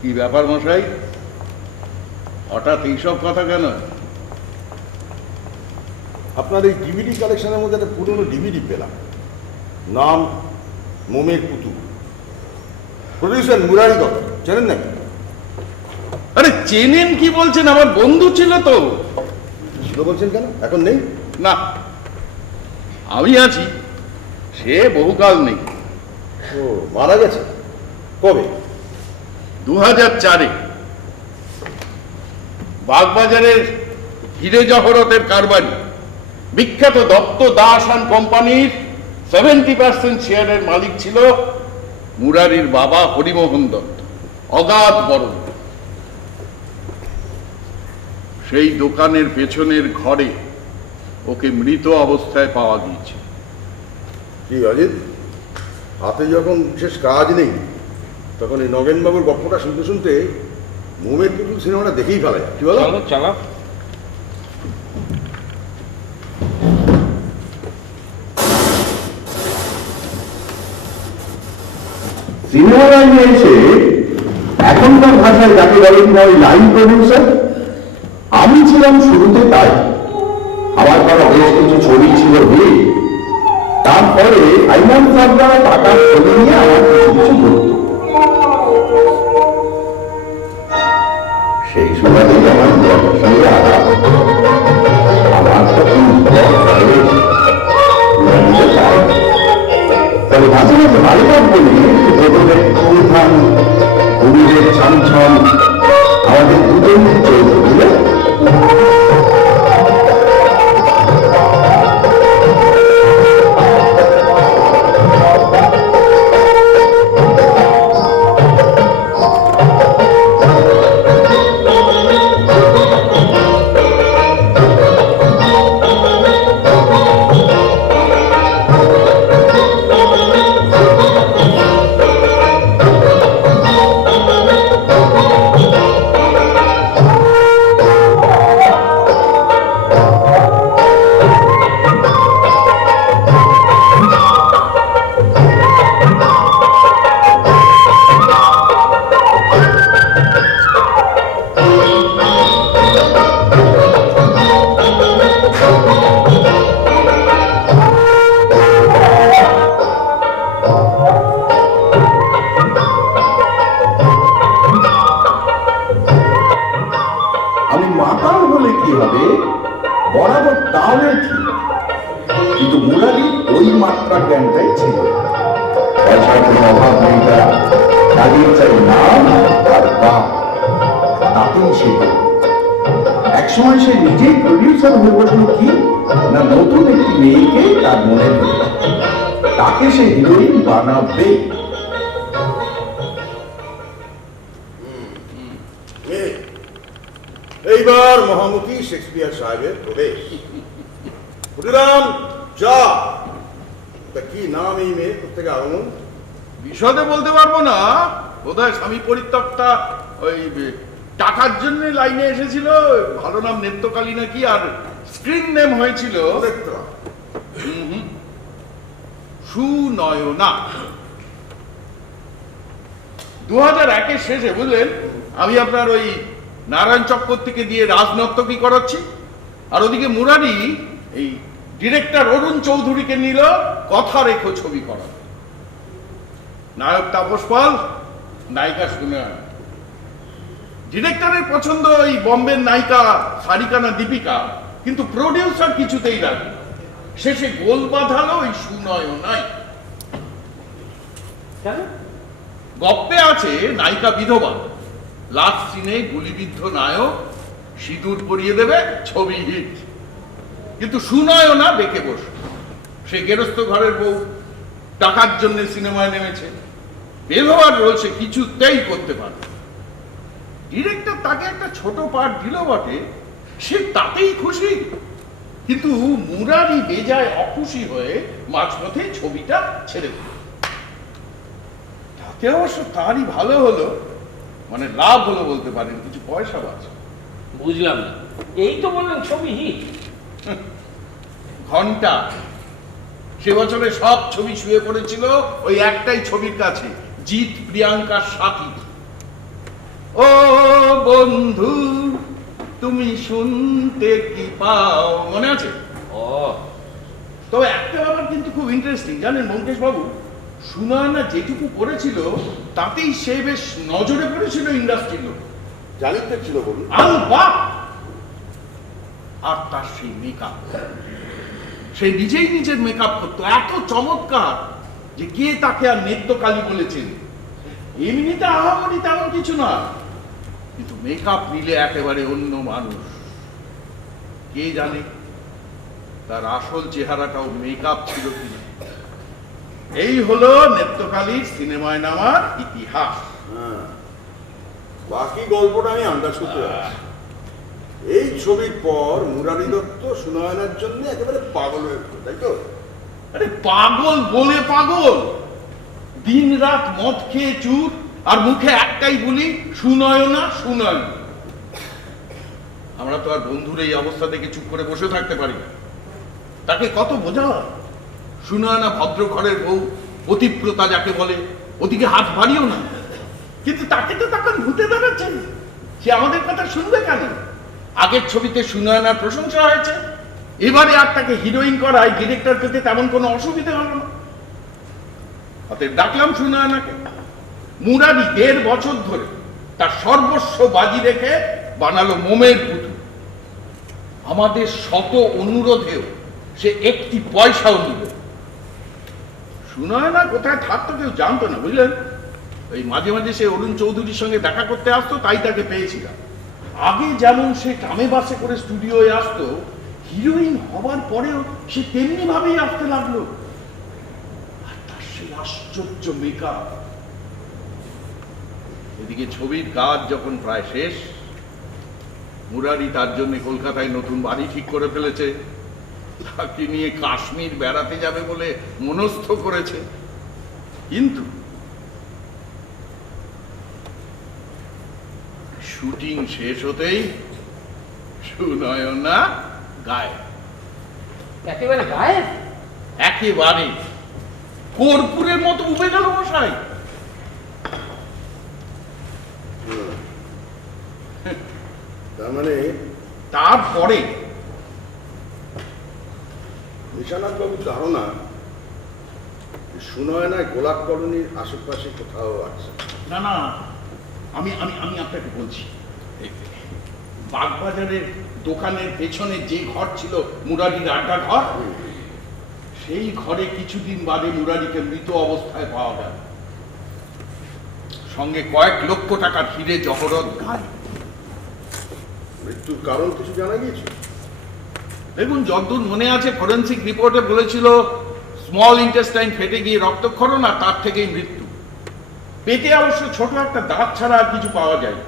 কি ব্যাপার মশাই, হঠাৎ এইসব কথা কেন? আপনার এই ডিভিডি কালেকশনের মধ্যে একটা পুরনো ডিভিডি পেলাম, নাম মোমের পুতুল, প্রডিউসার মুরারি দত্ত, চেনেন নাকি? আরে চেনেন কি বলছেন, আমার বন্ধু ছিল তো। ছিল বলছেন কেন, এখন নেই? না, আমি আছি, সে বহুকাল নেই। ও মারা গেছে কবে? 2004-এ বাগবাজারের হিরে জহরতের কারবারি বিখ্যাত দত্ত দাস অ্যান্ড কোম্পানির 70% শেয়ারের মালিক ছিল মুরারির বাবা হরিমোহন দত্ত, অগাধ বড়। সেই দোকানের পেছনের ঘরে ওকে মৃত অবস্থায় পাওয়া গিয়েছে। কি অজিত, হাতে যখন বিশেষ কাজ নেই তখন এই নগেনবাবুর গল্পটা শুনতে শুনতে মোমের পুতুল সিনেমাটা দেখেই ফেলা যায়, কি বলো? চলো চালাও। সিনেমা লাইনে এসে এখনকার ভাষায় যাকে বলেন ওই লাইন প্রডিউসার, আমি ছিলাম শুরুতে তাই। আমার করা বেশ কিছু ছবি ছিল হিট, তারপরে ফাইন্যান্সাররা টাকা ছবি নিয়ে আমার কিছু কিছু করত। সেই সময় আমার ব্লগের সঙ্গে আলাপ, আমার তখন ব্লগ তবে মাঝে মাঝে বাড়িঘর বলি প্রথমের ফুলধান, হলুদের ছমছম, আমাদের দুজন চৌধুরী। বরাবর তাহলে ঠিক, কিন্তু মুরারি ওই মাত্রা জ্ঞানটাই ছিল। পয়সার কোনো অভাব নেই তার, কাজের চাই নাম আর দাম, তাতেই সে একসময় সে নিজেই প্রডিউসার হয়ে বসল কি না, নতুন একটি মেয়েকে তার মনে ধরে তাকে সে হিরোইন বানাবে। এইবার মহামতি শেক্সপিয়ার সাহেবের প্রবেশ। ক্ষুদিরাম যা, তা কি নাম এই মেয়ে, প্রত্যেকে আগমন? বিশদে বলতে পারবো না, বোধহয় স্বামী পরিত্যক্তা, ওই টাকার জন্য লাইনে এসেছিল। ভালো নাম নেত্রকালী নাকি, আর স্ক্রিন নেম হয়েছিল সুনয়না। 2001-এর শেষে বুঝলেন, আমি আপনার ওই নারায়ণ চক্রবর্তীকে দিয়ে রাজনর্তকী করাচ্ছি, আর ওদিকে মুরারি এই ডিরেক্টর অরুণ চৌধুরীকে নিল কথা রেখো ছবি করা। নায়ক তাপস পাল, নায়িকা সুনয়না। ডিরেক্টরের পছন্দ ওই বম্বের নায়িকা সারিকানা দীপিকা, কিন্তু প্রডিউসার কিছুতেই রাখে। শেষে গোল বাঁধালো ওই সুনয়নাই। গপ্পে আছে নায়িকা বিধবা, লাস্ট সিনে গুলিবিদ্ধ নায়ক সিঁদুর পরিয়ে দেবে, ছবি হিট। কিন্তু সুনয়না বেঁকে বসে, সে গেরস্ত ঘরের বউ, টাকার জন্য সিনেমায় নেমেছে। বেধবার রোল সে কিছুতেই করতে পারে। ডিরেক্টর তাকে একটা ছোট পার্ট দিল বটে, সে তাতেই খুশি। কিন্তু মুরারি বেজায় অখুশি হয়ে মাঝপথে ছবিটা ছেড়ে দিল। তাতে অবশ্য তারই ভালো হলো, মানে লাভ হলো বলতে পারেন, কিছু পয়সা বাঁচে। বুঝলাম না, এই তো বললাম ছবি হিট। ঘন্টা সে বছরে সব ছবি শুয়ে পড়েছিল ওই একটাই ছবির কাছে, জিৎ প্রিয়াঙ্কার সাথী। ও বন্ধু তুমি শুনতে কি পাও, মনে আছে? তবে একটা ব্যাপার কিন্তু খুব ইন্টারেস্টিং জানেন মঙ্কেশ বাবু, সুনয়না যেটুকু করেছিল তাতেই সে বেশ নজরে পড়েছিল ইন্ডাস্ট্রির লোক। জানিতে ছিল বলুন। আলবাত! আর তার সেই মেকআপ, সে নিজেই নিজের মেকআপ করতো এত চমৎকার যে কে তাকে আর নেত্যকালী বলেছেন। এমনিতে আহামরি তেমন কিছু না, কিন্তু মেকআপ নিলে একেবারে অন্য মানুষ। কে জানে তার আসল চেহারাটাও মেকআপ ছিল কিনা। এই হলো নেত্যকালীর সিনেমায় নামার ইতিহাস। হ্যাঁ, বাকি গল্পটা আমি আন্দাজ করতে পারছি। এই ছবির পর মুরারি দত্ত সুনয়নার জন্য একেবারে পাগল হয়ে গেল, তাই তো? আরে পাগল বলে পাগল, দিন রাত মদ খেয়ে চুর, আর মুখে একটাই বলি সুনয়না সুনয়না। আমরা তো আর বন্ধুর এই অবস্থা থেকে চুপ করে বসে থাকতে পারি না। তাকে কত বোঝা, সুনয়না ভদ্র ঘরের বউ, পতিব্রতা যাকে বলে, ওদিকে হাত বাড়িও না। কিন্তু তাকে তো তখন ভূতে দাঁড়াচ্ছেন, সে আমাদের কথা শুনবে কেন? আগের ছবিতে সুনয়নার প্রশংসা হয়েছে, এবারে আর তাকে হিরোইন করায় ডিরেক্টর পেতে তেমন কোনো অসুবিধা হলো না। অতএব ডাকলাম সুনয়নাকে। মুরারি 1.5 বছর ধরে তার সর্বস্ব বাজি রেখে বানালো মোমের পুতুল। আমাদের শত অনুরোধেও সে একটি পয়সাও নিল। সুনয়না কোথায় থাকতো কেউ জানতো না, বুঝলেন? ওই মাঝে মাঝে সে অরুণ চৌধুরীর সঙ্গে দেখা করতে আসতো, তাই তাকে পেয়েছিলাম। আগে যেমন সে ট্রামে বাসে করে স্টুডিওয়ে আসতো, হিরোইন হবার পরেও সে তেমনি ভাবেই আসতে লাগলো। আর তার সেই আশ্চর্য মেকআপ। এদিকে ছবির কাজ যখন প্রায় শেষ, মুরারি তার জন্য কলকাতায় নতুন বাড়ি ঠিক করে ফেলেছে। তাকে নিয়ে কাশ্মীর বেড়াতে যাবে বলে মনস্থ করেছে। কিন্তু শুটিং শেষ হতেই সুনয়না গায়েব। একেবারে গায়েব? একেবারে কর্পূরের মতো উবে গেল মশাই। তার মানে তারপরে নিশানাথ বাবুর ধারণা সুনয়নায় গোলাপ কলোনির আশেপাশে কোথাও আছে। না না, আমি আমি আমি আপনাকে বলছি, বাগবাজারের দোকানের পেছনে যে ঘর ছিল মুরারির আড্ডা ঘর, সেই ঘরে কিছুদিন বাদে মুরারিকে মৃত অবস্থায় পাওয়া গেল, সঙ্গে কয়েক লক্ষ টাকার হিরে জহরত গায়ে। মৃত্যুর কারণ কিছু জানা গিয়েছে? দেখুন, যতদূর মনে আছে ফরেন্সিক রিপোর্টে বলেছিল স্মল ইন্টেস্টাইন ফেটে গিয়ে রক্তক্ষরণ, আর তার থেকেই মৃত্যু। পেটে অবশ্য ছোট একটা দাঁত ছাড়া আর কিছু পাওয়া যায়।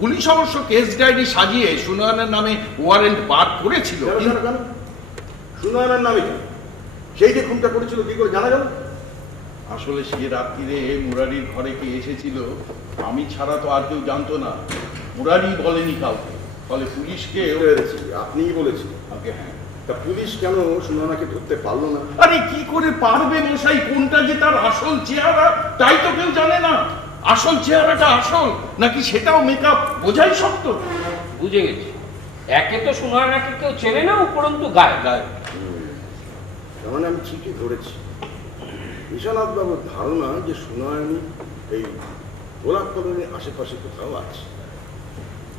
পুলিশ অবশ্য কেস ডায়েরি সাজিয়ে সুনয়নার নামে ওয়ারেন্ট বার করেছিল। সুনয়নার নামে সেই যে খুনটা করেছিল কি করে জানা গেল? আসলে সে রাত্রিরে মুরারির ঘরে কে এসেছিল আমি ছাড়া তো আর কেউ জানতো না। মুরারি বলেনি কাউকে, ফলে পুলিশকে আপনিই বলেছেন। ওকে, হ্যাঁ। তা পুলিশ কেন সুনয়নাকে ধরতে পারলো না? আরে কি করে পারবে মশাই? কোনটা যে তার আসল চেহারা তাই তো কেউ জানে না। আসল চেহারাটা আসল নাকি সেটাও মেকআপ বোঝাই শক্ত। বুঝে গেছি, একে তো সুনয়নাকে কেউ চেনে না, উপরন্তু গায়ে গায়ে। তার মানে আমি ঠিকই ধরেছি। নিশানাথ বাবুর ধারণা যে সুনয়নী এই গোলাপ কলোনির আশেপাশে কোথাও আছে,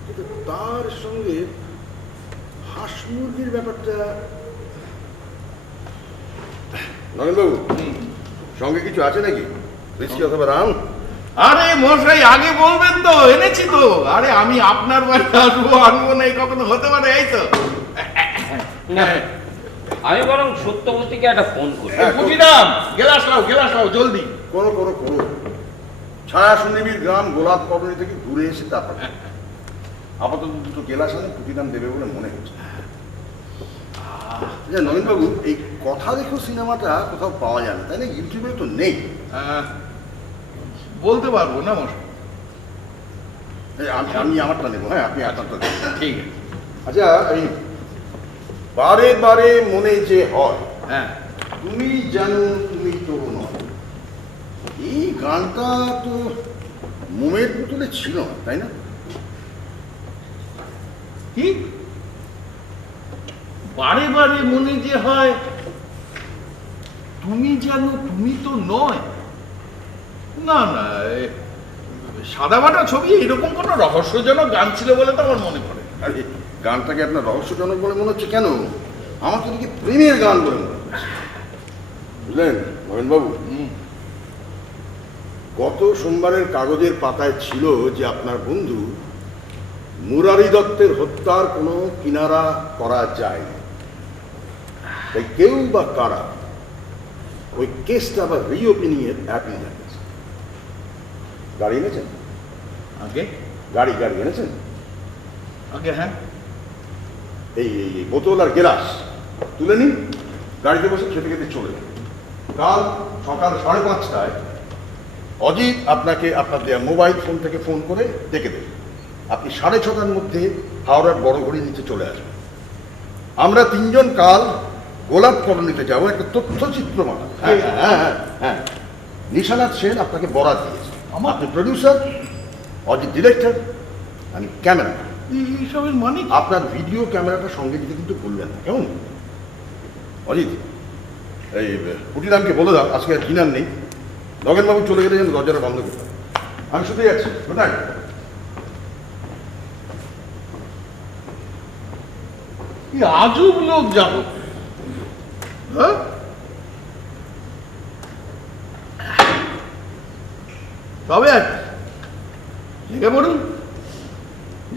কিন্তু তার সঙ্গে হাঁস মুরগির ব্যাপারটা। নরেনবাবু, সঙ্গে কিছু আছে নাকি? রিস্কি অথবা রাম? আরে মশাই, আগে বলবেন তো, এনেছি তো। আরে আমি আপনার বাড়ি আসবো আনবো না, কখনো হতে পারে? এই তো। না, আমি বরং সত্যবতীকে একটা ফোন করি। কুটিরাম, গেলাস লাও জলদি। করো করো করো। ছায়া সুনিবিড় গ্রাম গোলাপ কলোনি থেকে ঘুরে এসে তারপর আপাতত দুটো গেলাস আনে কুটিরাম দেবে বলে মনে হচ্ছে। নরেনবাবু, এই কথা দেখো সিনেমাটা কোথাও পাওয়া যায় না, তাই না? ইউটিউবে তো নেই। বলতে পারবো না মশাই। আমি আমারটা নেবো। হ্যাঁ, আপনি আপনারটা নেবেন। ঠিক আছে। আচ্ছা, এই বারে বারে মনে যে হয়, হ্যাঁ, তুমি জানো তুমি তো নয়, এই গানটা তো মোমের পুতুলে ছিল না, তাই না? কি বারে বারে মনে যে হয় তুমি যেন তুমি তো নয়। না না, সাদামাটা ছবি এরকম কোনো রহস্যজনক গান ছিল বলে তো আমার মনে পড়ে। আরে গানটাকে আপনার রহস্যজনক বলে মনে হচ্ছে কেন? আমার তো দেখি প্রেমের গান বলে মনে হচ্ছে। বুঝলেন নবীনবাবু, গত সোমবারের কাগজের পাতায় ছিল যে আপনার বন্ধু মুরারি দত্তের হত্যার কোনো কিনারা করা যায় না, তাই কেউ বা কারা ওই কেসটা আবার রিওপেনিং এর অ্যাপিল জানিয়েছে। গাড়ি এনেছেন? আগে গাড়ি এনেছেন? আগে হ্যাঁ, এই বোতল আর গেলাস তুলে নিন, গাড়িতে বসে খেতে খেতে চলে যান। কাল সকাল 5:30টায় অজিত আপনাকে আপনার দেওয়া মোবাইল ফোন থেকে ফোন করে ডেকে দেবে। আপনি 6:30টার মধ্যে হাওড়ার বড় ঘড়ির নিচে চলে আসবেন। আমরা 3 জন কাল গোলাপ কলোনিতে যাবো একটা তথ্যচিত্র বানাতে। হ্যাঁ, নিশানাথ সেন আপনাকে বরাত দিয়েছে। আপনি প্রডিউসার, অজিত ডিরেক্টর, আমি ক্যামেরা। এইসবের মানে কি? আপনার ভিডিও ক্যামেরাটা সঙ্গে দিতে কিন্তু বললেন না, কেমন? অজিত, এই পুটিরামকে বলে দাও আজকে আর ডিনার নেই, নগেনবাবু চলে গেলে যেন দরজাটা বন্ধ করতে হবে। আমি শুধুই যাচ্ছি, গুড নাইট। কি আজব লোক যাবো। হ্যাঁ, তবে লেগে পড়ুন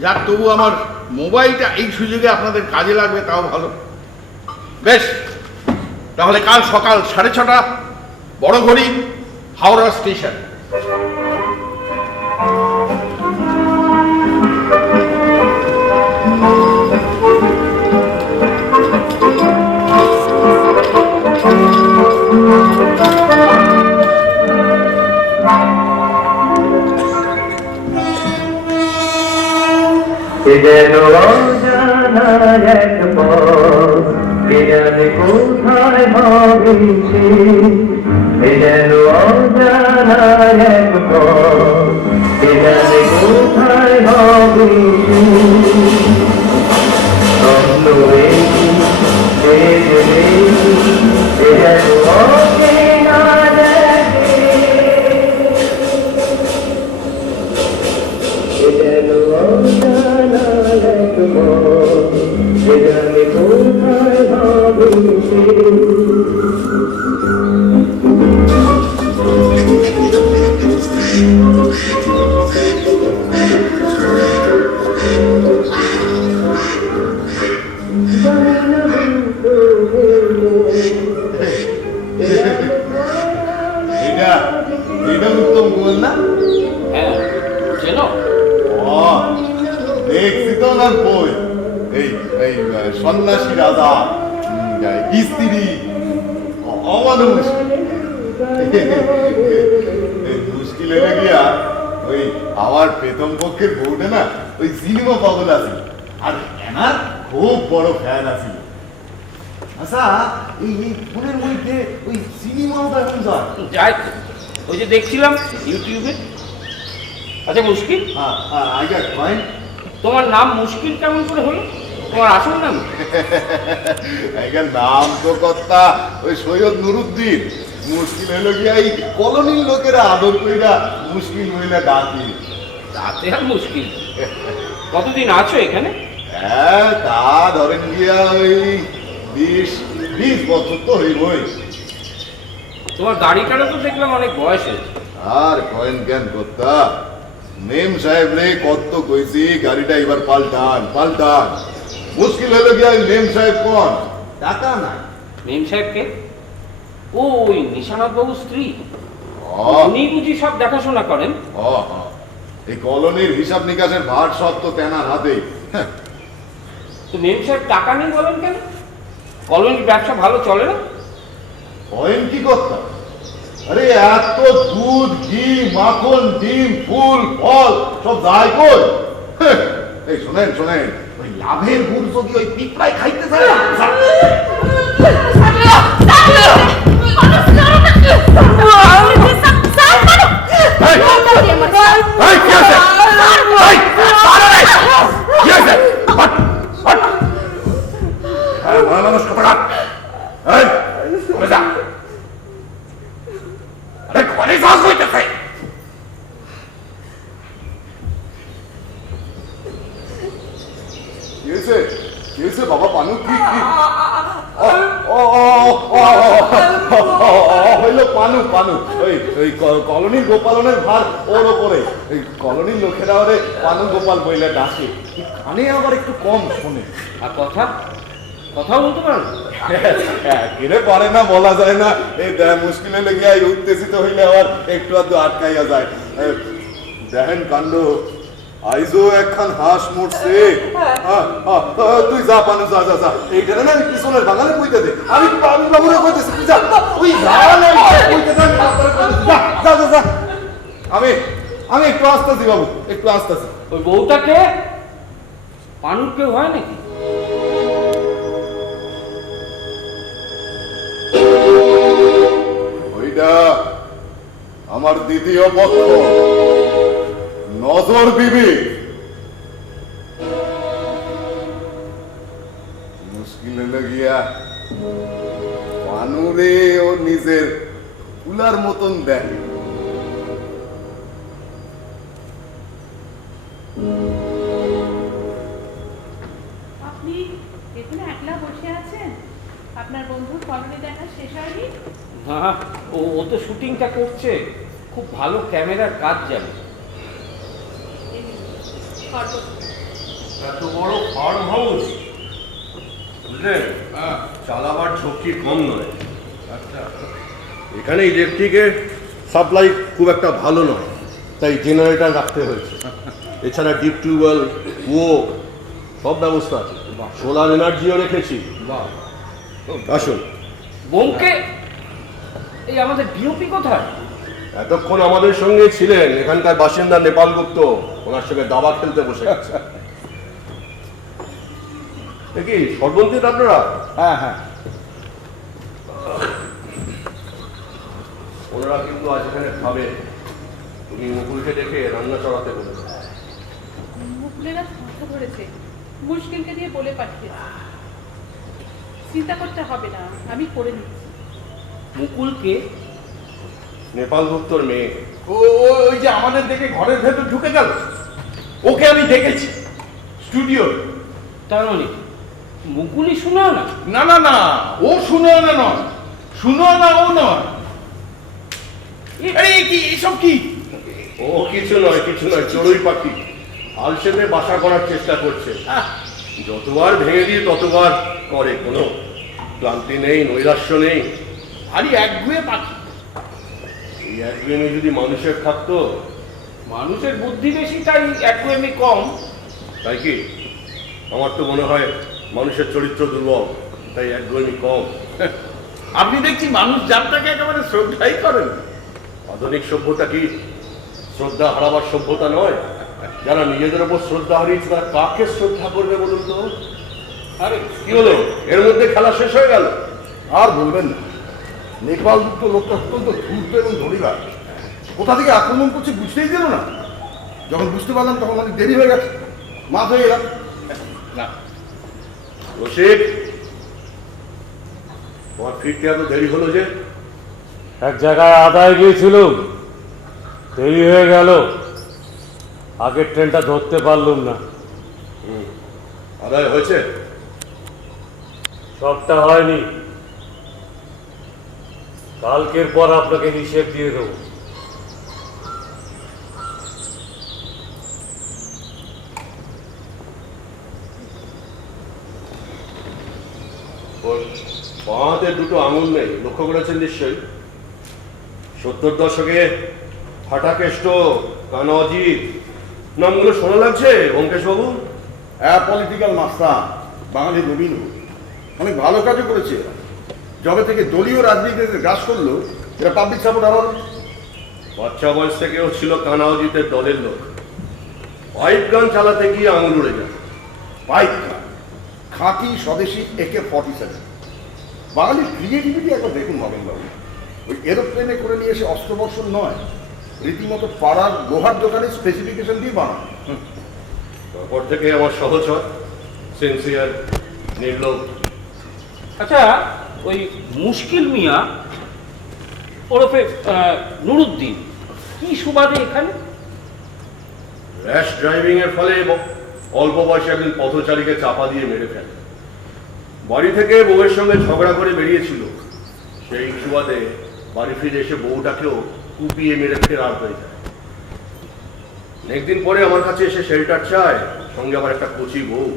যাক, তবু আমার মোবাইলটা এই সুযোগে আপনাদের কাজে লাগবে, তাও ভালো। বেশ, তাহলে কাল সকাল 6:30 বড় ঘড়ি, হাওড়া স্টেশন। যেন অজানা এক পথ, জানে কোথায় হবে সে। যেন অজানা এক পথ, জানে কোথায় হবে সে। স্বপ্ন যেন অচেনা দেখে, যেন অজানা এক পথ, জানে কোথায় হবে সে। এটা উত্তম গোল না? হ্যাঁ, চেনো? দেখছি তো ওনার বই, এই এই সন্ন্যাসী রাজা, স্ত্রী, অমানুষ। মুশকিল হয়ে গিয়া ওই আমার প্রথম পক্ষের বউটা না ওই সিনেমা পাগল আছে, আর এনার খুব বড় ফ্যান আছে। আচ্ছা, এই ফোনের মধ্যে ওই সিনেমাটা এখন যায়? যাই তো, ওই যে দেখছিলাম ইউটিউবে। আচ্ছা মুশকিল, আই গট পয়েন্ট। তোমার নাম মুশকিল কেমন করে হলো? তোমার আসল নাম? এখানে নাম তো কর্তা ওই সৈয়দ নুরুদ্দিন। মুশকিল হলো গিয়া এই কলোনির লোকেরা আদর কইরা মুশকিল হইলা ডাকি। তাতে আর মুশকিল। কতদিন আছো এখানে? হ্যাঁ, তা ধরেন গিয়া ওই 20 বছর তো হইবই। তোমার দাড়িটারও তো দেখলাম অনেক বয়স হয়েছে। আর কয়েন জ্ঞান কর্তা, মেম সাহেব রে কত কইছি গাড়িটা এবার পাল্টান। মুশকিল হলো গিয়া মেম সাহেব কোন? টাকা না। মেম সাহেবকে? ও ওই নিশানাথ বাবুর স্ত্রী। উনি বুঝি সব দেখাশোনা করেন? এই কলোনির হিসাব নিকাশের ভার সব তো তেনার হাতে। তো মেম সাহেব টাকা নেই বলেন কেন? কলোনির ব্যবসা ভালো চলে না? কয়েন কি করতা? আরে এত দুধ, ঘি, মাখন, ডিম, ফুল, ফল সব যায় কই? এই শোনেন, ওই লাভের গুড় যদি ওই পিঁপড়ায় খাইতে চায় হইল পানু পানু ওই কলোনির গোপালনের ভার ওর ওপরে, ওই কলোনির লোকেরা ওরে পানু গোপাল বইলে ডাকে, কানে আবার একটু কম শোনে। আর কথা কথা বলতে পারো? কিরে পারে না, বলা যায় না, এই মুশকিলে লেগে উত্তেজিত হইলে আবার একটু আধটু আটকাইয়া যায়। দেখেন কাণ্ড, আইজো একখান হাঁস মরছে। তুই যা পানু, যা যা যা, এইটা না আমি পিছনের বাগানে কইতে দে, আমি বাবুরে কইতেছি, তুই যা, তুই যা না কইতে দে, যা যা যা। আমি একটু আসতেছি বাবু, একটু আসতেছি। ওই বউটাকে পানুর কেউ হয় নাকি? ওইটা আমার দ্বিতীয় পক্ষ, নজর বিবি। মুশকিল হলো গিয়া পানুরে ও নিজের কুলার মতন দেখে। আপনি এখানে একলা বসে আছেন? আপনার বন্ধুর কলোনি দেখা শেষ হয়নি? হ্যাঁ, ও তো শুটিংটা করছে, খুব ভালো ক্যামেরার কাজ জানে। এই নিন, শরবত। এত বড় ফার্ম হাউস, বুঝলেন, চালাবার ঝক্কি কম নয়। এখানে ইলেকট্রিকের সাপ্লাই খুব একটা ভালো নয়, তাই জেনারেটর রাখতে হয়েছে। এছাড়া ডিপ টিউবওয়েল, কুয়ো সব ব্যবস্থা আছে, সোলার এনার্জিও রেখেছি। আসুন। বোমকে এই আমাদের ডিওপি কোথায়? এতক্ষণ আমাদের সঙ্গে ছিলেন এখানকার বাসিন্দা নেপাল গুপ্ত, ওনার সঙ্গে দাবা খেলতে বসে গেছে। কি সর্বন্তীত আপনারা? হ্যাঁ হ্যাঁ, ওনারা কিন্তু আজ এখানে খাবে, তুমি মুকুলকে ডেকে রান্না চড়াতে বলেছে। মুকুলেরা কথা ধরেছে, মুশকিলকে দিয়ে বলে পাঠিয়েছে। চিন্তা করতে হবে না, আমি করে নিচ্ছি। মুকুলকে? নেপাল গুপ্তর মেয়ে। ওই যে আমাদের দেখে ঘরের ভেতর ঢুকে গেল, ওকে আমি দেখেছি স্টুডিও। তার মানে মুকুলই শোনা না? না না না, ও শুনো না নয়, শুনো না ও নয়। আরে কি এসব কি? ও কিছু নয়, কিছু নয়, চড়ুই পাখি আলসেমে বাসা করার চেষ্টা করছে। যতবার ভেঙে দিয়ে ততবার করে, কোনো ক্লান্তি নেই, নৈরাশ্য নেই। আরে একগুয়ে পাখি। এই একগুয়েমি যদি মানুষের থাকতো। মানুষের বুদ্ধি বেশি, তাই একগুয়েমি কম। তাই কি? আমার তো মনে হয় মানুষের চরিত্র দুর্বল, তাই একগুয়েমি কম। আপনি দেখছি মানুষ জাতটাকে একেবারে শ্রদ্ধাই করেন। আধুনিক সভ্যতা কি শ্রদ্ধা হারাবার সভ্যতা নয়? যারা নিজেদের উপর শ্রদ্ধা হারিয়েছে তারা কাকে শ্রদ্ধা করবে বলুন তো? আরে কি হলো, এর মধ্যে খেলা শেষ হয়ে গেল? আর বলবেন না, নেপাল যুক্ত লোকটা অত্যন্ত ধূর্ত এবং ধরিবার, কোথা থেকে আক্রমণ করছে বুঝতেই দিল না। যখন বুঝতে পারলাম তখন অনেক দেরি হয়ে গেছে, মাছ হয়ে গেলাম। না, রশিদ, তোমার ফিরতে এত দেরি হলো যে? এক জায়গায় আদায় গিয়েছিলুম, দেরি হয়ে গেল, আগের ট্রেনটা ধরতে পারলুম না। আদায় হয়েছে? সবটা হয়নি, কালকের পর আপনাকে হিসেব দিয়ে দেবো। ওর বাঁহাতে দুটো আঙুল নেই, লক্ষ্য করেছেন নিশ্চয়ই? 70 দশকে ফাটাকেষ্ট, কানজিৎ নামগুলো শোনা লাগছে ব্যোমকেশ বাবু? পলিটিক্যাল মাস্টার, বাঙালি নবীন অনেক ভালো কাজও করেছে। যবে থেকে দলীয় রাজনীতিতে গ্রাস করলো, এরা পাবলিক সাপোর্ট আবার। বাচ্চা বয়স থেকেও ছিল কানাজিতের দলের লোক। পাইপ গান চালাতে গিয়ে আঙুল উড়ে যায়। পাইপ খাঁটি স্বদেশি AK-47। বাঙালির ক্রিয়েটিভিটি একবার দেখুন মগেনবাবু, ওই এরোপ্লেনে করে নিয়ে এসে অস্ত্রবর্ষণ নয়, রীতিমতো পাড়ার লোহার দোকানে স্পেসিফিকেশন দিয়ে বানানো। তারপর থেকে আমার সহচর, সিনসিয়ার, নির্লোভ। আচ্ছা, ওই মুশকিল মিয়া ওরফে নুরুদ্দিন কি সুবাদে এখানে? র্যাশ ড্রাইভিং এর ফলে অল্প বয়সে একদিন পথচারীকে চাপা দিয়ে মেরে ফেলে। বাড়ি থেকে বউয়ের সঙ্গে ঝগড়া করে বেরিয়েছিল, সেই সুবাদে বাড়ি ফিরে এসে বউটাকেও কুপিয়ে মেরে ফেরার হয়ে যায়। একদিন পরে আমার কাছে এসে শেল্টার চায়, সঙ্গে আবার একটা কচি বউ।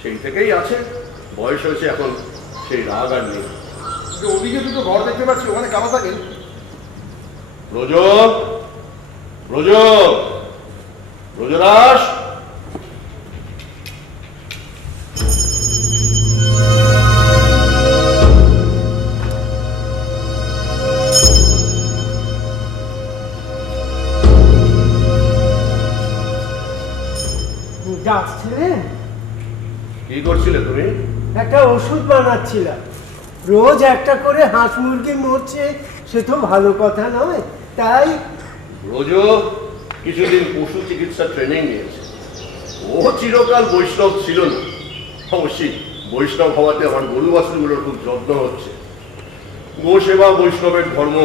সেই থেকেই আছে, বয়স হয়েছে এখন, সেই রাগ আর নেই। ওদিকে দুটো ঘর দেখতে পাচ্ছি, ওখানে কারা থাকেন? ব্রজ, ব্রজ, ব্রজরাস, ডাকছিলেন? কি করছিলে তুমি? একটা ওষুধ বানাচ্ছিলাম। রোজ একটা করে হাঁস মুরগি মরছে, সে তো ভালো কথা নয়, তাই। ব্রজ কিছুদিন পশু চিকিৎসা ট্রেনিং নিয়েছে। ও চিরকাল বৈষ্ণব ছিল না। অবশ্যই বৈষ্ণব হওয়াতে আমার গরু বাছুরগুলোর খুব যত্ন হচ্ছে। গো সেবা বৈষ্ণবের ধর্ম।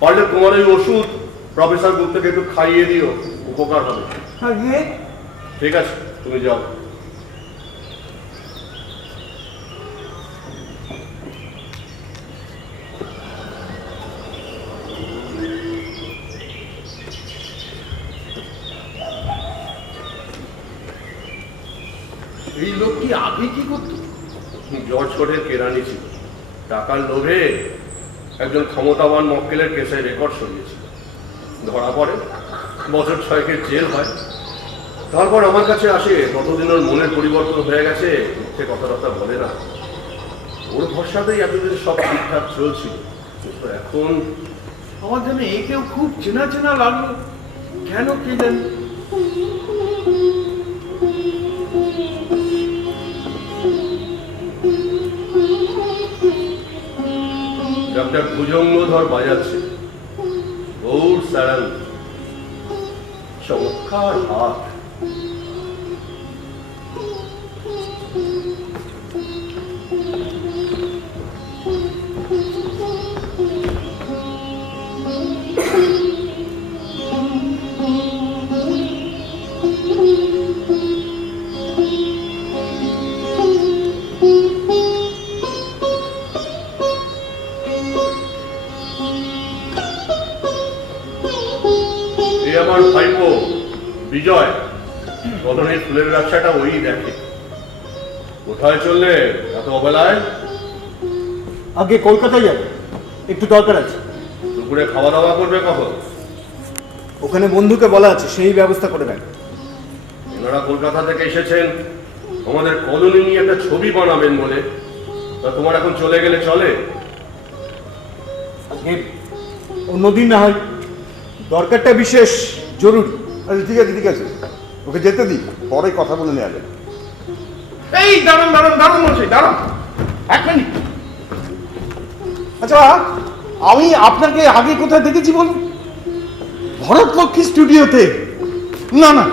পারলে তোমার এই ওষুধ প্রফেসর গুপ্তকে একটু খাইয়ে দিও, উপকার হবে। আগে ঠিক আছে, তুমি যাও। এই লোক কি আগে কি করতো? জর্জকোটের কেরানি ছিল। টাকার লোভে একজন ক্ষমতাবান মক্কেলের কেসে রেকর্ড সরিয়েছিল। ধরা পড়ে, বছর 6 জেল হয়। তারপর আমার কাছে আসে, কতদিন ওর মনের পরিবর্তন হয়ে গেছে, মুখে কথাবার্তা বলে না। ওর ভরসাতেই এতদিন সব ঠিকঠাক চলছিল, কিন্তু এখন আমার যেন একেও খুব চেনা চেনা লাগলো। কেন কে জানি? ডক্টর ভুজঙ্গধর বাজাচ্ছে, গৌর সারাং, চমৎকার হাত। আমার ভাইপো বিজয় কলোনির ফুলের ব্যবসাটা ওই দেখে। কোথায় চললে এত অবেলায়? আগে কলকাতায় যাবে, একটু দরকার আছে। দুপুরে খাওয়া দাওয়া করবে কখন? ওখানে বন্ধুকে বলা আছে, সেই ব্যবস্থা করে দেন। এনারা কলকাতা থেকে এসেছেন আমাদের কলোনি নিয়ে একটা ছবি বানাবেন বলে। তা তোমার এখন চলে গেলে চলে? অন্যদিন না হয়, দরকারটা বিশেষ জরুরি। আচ্ছা ঠিক আছে, ঠিক আছে, ওকে যেতে দিই, পরে কথা বলে নেওয়া যাবে। এই দাঁড়ান দাঁড়ান দাঁড়ান মশাই, দাঁড়ান 1 মিনিট। আচ্ছা, আমি আপনাকে আগে কোথায় দেখেছি বলুন? ভরতলক্ষ্মী স্টুডিওতে। না না,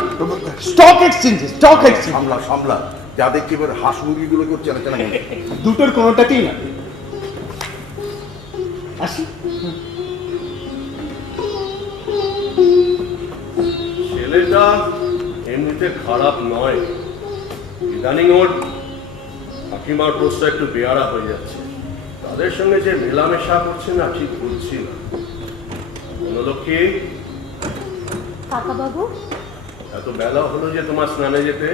স্টক এক্সচেঞ্জে, স্টক এক্সচেঞ্জ। সামলা সামলা, যা দেখছি এবার হাঁস মুরগিগুলো করছে না কেন? দুটোর কোনোটাকেই না। আসি। ছেলেটা এমনিতে খারাপ নয়, ইদানিং ওর কাকিমার প্রশ্ন একটু বেয়ারা হয়ে যাচ্ছে। তাদের সঙ্গে যে মেলামেশা করছে না, ঠিক বুঝছি না। বনলক্ষ্মী, কাকাবাবু, এত বেলা হলো যে তোমার স্নানে যেতে?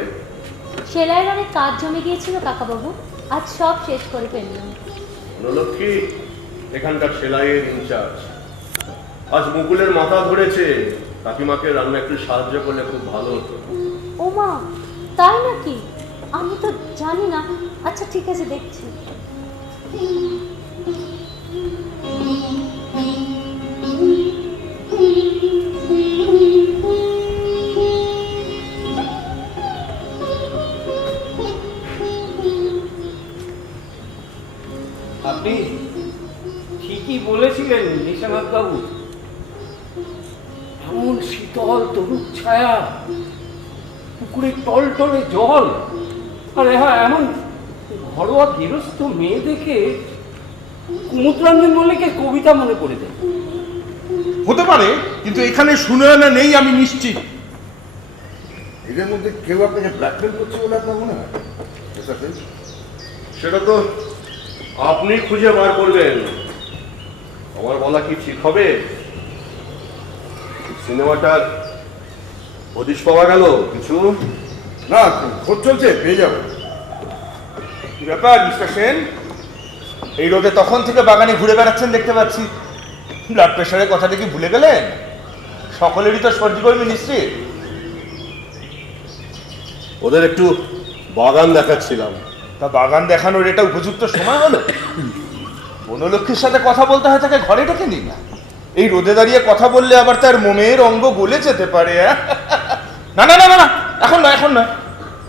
সেলাইয়ের অনেক কাজ জমে গিয়েছিল কাকাবাবু, আজ সব শেষ করে ফেললাম। বনলক্ষ্মী এখানকার সেলাইয়ের ইনচার্জ। আজ মুকুলের মাথা ধরেছে, কাকিমাকে রান্না একটু সাহায্য করলে খুব ভালো হতো। ও মা, তাই নাকি? আমি তো জানি না। আচ্ছা ঠিক আছে, দেখছি। আপনি ঠিকই বলেছিলেন নিশানাথ বাবু। এমন শীতল তরুণ ছায়া, পুকুরে টলটলে জল, আর হ্যাঁ এমন ঘরোয়া গৃহস্থ মেয়ে দেখে কুমুদরঞ্জন মল্লিকের কবিতা মনে পড়ে যায়। হতে পারে, কিন্তু এখানে সুনয়না নেই আমি নিশ্চিত। এদের মধ্যে কেউ আপনাকে ব্ল্যাকমেল করছে বলে আপনার মনে হয়? সেটা তো আপনি খুঁজে বার করবেন। আমার বলা কি ঠিক হবে? সিনেমাটার হদিশ পাওয়া গেল কিছু? না, খোঁজ চলছে, পেয়ে যাবো। কি ব্যাপার মিস্টার সেন? এই রোদে তখন থেকে বাগানে ঘুরে বেড়াচ্ছেন দেখতে পাচ্ছি। ব্লাড প্রেশারের কথাটা কি ভুলে গেলেন? সকলেরই তো সর্দিকর্মী নিশ্চিত। ওদের একটু বাগান দেখাচ্ছিলাম। তা বাগান দেখানোর এটা উপযুক্ত সময় হলো? বনলক্ষ্মীর সাথে কথা বলতে হয় তাকে ঘরে ডেকে নিন না। এই রোদে দাঁড়িয়ে কথা বললে আবার তার মোমের অঙ্গ গলে যেতে পারে। না না না না না, এখন নয়, এখন নয়।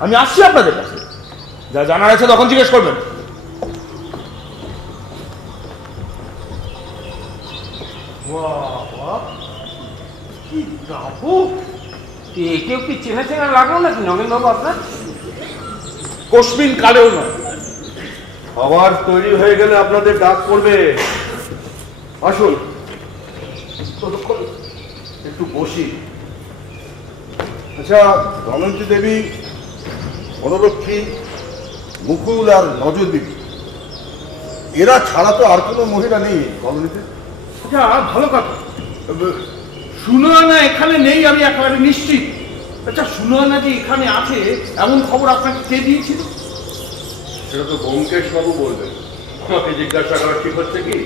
আমি আসছি আপনাদের কাছে, যা জানার আছে তখন জিজ্ঞেস করবেন। একেও কি চেনা চেনা লাগলো নাকি নগেনবাবু আপনার? কসমিন কালেও নয়। আবার তৈরি হয়ে গেলে আপনাদের ডাক পড়বে। আসুন, ততক্ষণ একটু বসি। আচ্ছা, ধনঞ্জয় দেবী, বনলক্ষ্মী, মুকুল আর নজর দেবী, এরা ছাড়া তো আর কোনো মহিলা নেই কলোনিতে? ভালো কথা। সুনয়না এখানে নেই আমি একেবারে নিশ্চিত। আচ্ছা, সুনয়না যে এখানে আছে এমন খবর আপনাকে কে দিয়েছিল? সেটা তো ব্যোমকেশ বাবু বলবেন। আমাকে জিজ্ঞাসা করা ঠিক হচ্ছে কি?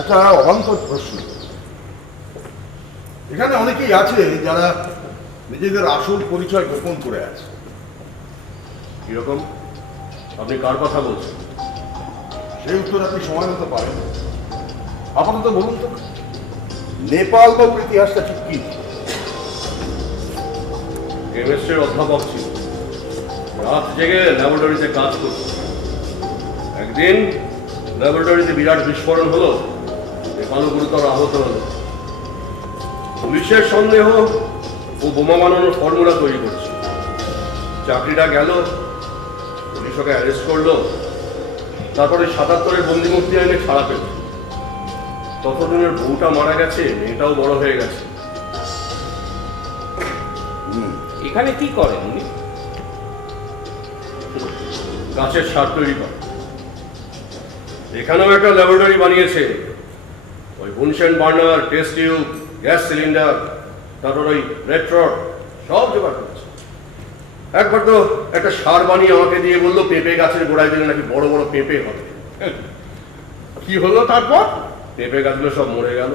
একটা অবান্তর প্রশ্ন। এখানে অনেকেই আছে যারা নিজেদের আসল পরিচয় গোপন করে আছে। কিরকম? আপনি কার কথা বলছেন? সেই উত্তর আপনি সময় মতো পারেন। আপাতত বলুন তো, নেপাল বাবুর ইতিহাসটা ঠিক কি? কেমিস্ট্রির অধ্যাপক ছিল, রাত জেগে ল্যাবরেটরিতে কাজ করত। একদিন ল্যাবরেটরিতে বিরাট বিস্ফোরণ হলো, নেপালও গুরুতর আহত হলো। পুলিশের সন্দেহ ও বোমা বানানোর ফর্মুলা তৈরি করছে। চাকরিটা গেল, পুলিশ ওকে অ্যারেস্ট করলো। তারপরে ৭৭-এর বন্দিমুক্তি আইনে ছাড়া পেল। ততদিনের বউটা মারা গেছে, মেয়েটাও বড় হয়ে গেছে। এখানে কি করেন উনি? গাছের সার তৈরি করে। এখানেও একটা ল্যাবরেটরি বানিয়েছে। ওই Bunsen burner, test tube, gas cylinder, তারপর ওই রেট্রড সব জোগাড় করেছে। একবার তো একটা সার বানিয়ে আমাকে দিয়ে বললো পেঁপে গাছের গোড়ায় দিলে নাকি বড় বড় পেঁপে হবে। কি হলো তারপর? পেঁপে গাছগুলো সব মরে গেল।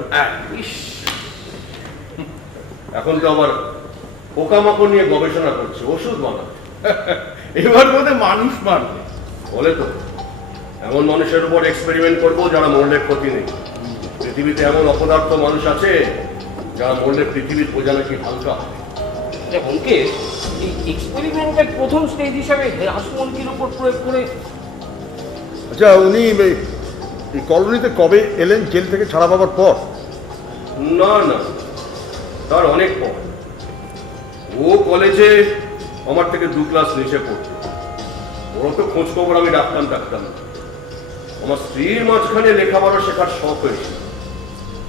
এখন তো আবার পোকামাকড় নিয়ে গবেষণা করছে, ওষুধ বানাবে। এবার বোধ মানুষ মারবে বলে তো, এমন মানুষের উপর এক্সপেরিমেন্ট করবো যারা মরলে ক্ষতি নেই। পৃথিবীতে এমন অপদার্থ মানুষ আছে যারা মরলে পৃথিবীর বোঝা নাকি হালকা হবে। ওকে এই এক্সপেরিমেন্টের প্রথম স্টেজ হিসাবে হাসমুরগির উপর প্রয়োগ করে। আচ্ছা, উনি এই কলোনিতে কবে এলেন? জেল থেকে ছাড়া পাবার পর? না না, তার অনেক পর। ও কলেজে আমার থেকে 2 ক্লাস নিচে পড়তো। ওর তো খোঁজ খবর আমি রাখতাম। আমার স্ত্রীর মাঝখানে লেখাপড়া শেখার শখ হয়েছিল।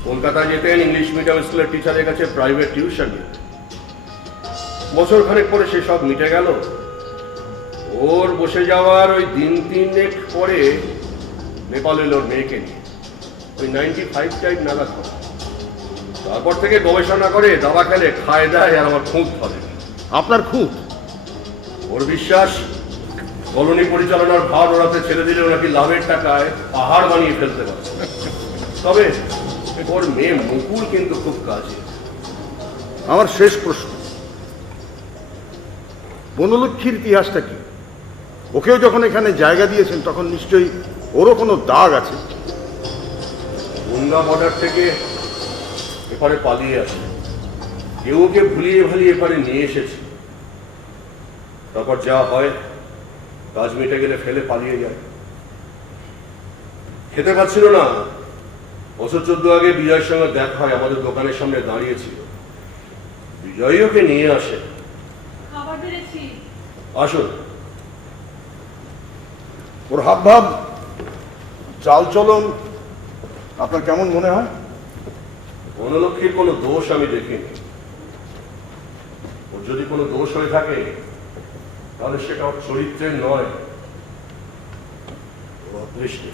কলকাতায় যেতেন ইংলিশ মিডিয়াম স্কুলের টিচারের কাছে প্রাইভেট টিউশন নিতেন। বছর খানেক পরে সে সব মিটে গেল। ওর বসে যাওয়ার ওই দিন 3 পরে নেপাল এলো ওর মেয়েকে নিয়ে, ওই 95 টাইপ নাগাদ হবে। তারপর থেকে গবেষণা করে, দাবা খেলে, খায় দেয়, আর আমার খুঁত ধরে। আপনার খুব? ওর বিশ্বাস কলোনি পরিচালনার ভার ওরাতে ছেড়ে দিলেও নাকি লাভের টাকায় পাহাড় বানিয়ে ফেলতে পারে। তবে ওর মেয়ে মুকুল কিন্তু খুব কাজে। আমার শেষ প্রশ্ন, বনলক্ষ্মীর ইতিহাসটা কি? ওকেও যখন এখানে জায়গা দিয়েছেন তখন নিশ্চয়ই ওরও কোনো দাগ আছে। গঙ্গা বর্ডার থেকে এপারে পালিয়ে আসে, কেউ ওকে ভুলিয়ে ভালিয়ে এপারে নিয়ে এসেছে। তারপর যা হয়, কাজ মিটে গেলে ফেলে পালিয়ে যায়। খেতে পাচ্ছিল না। বছর 14 আগে বিজয়ের সঙ্গে দেখা হয়, আমাদের দোকানের সামনে দাঁড়িয়েছিল। বিজয় ওকে নিয়ে আসে। খাবার বেড়েছি। আসুন। ওর হাবভাব, চালচলন আপনার কেমন মনে হয়? বনলক্ষ্মীর কোনো দোষ আমি দেখিনি। ওর যদি কোনো দোষ হয়ে থাকে তাহলে সেটা ওর চরিত্রের নয়, ওর অদৃষ্টে।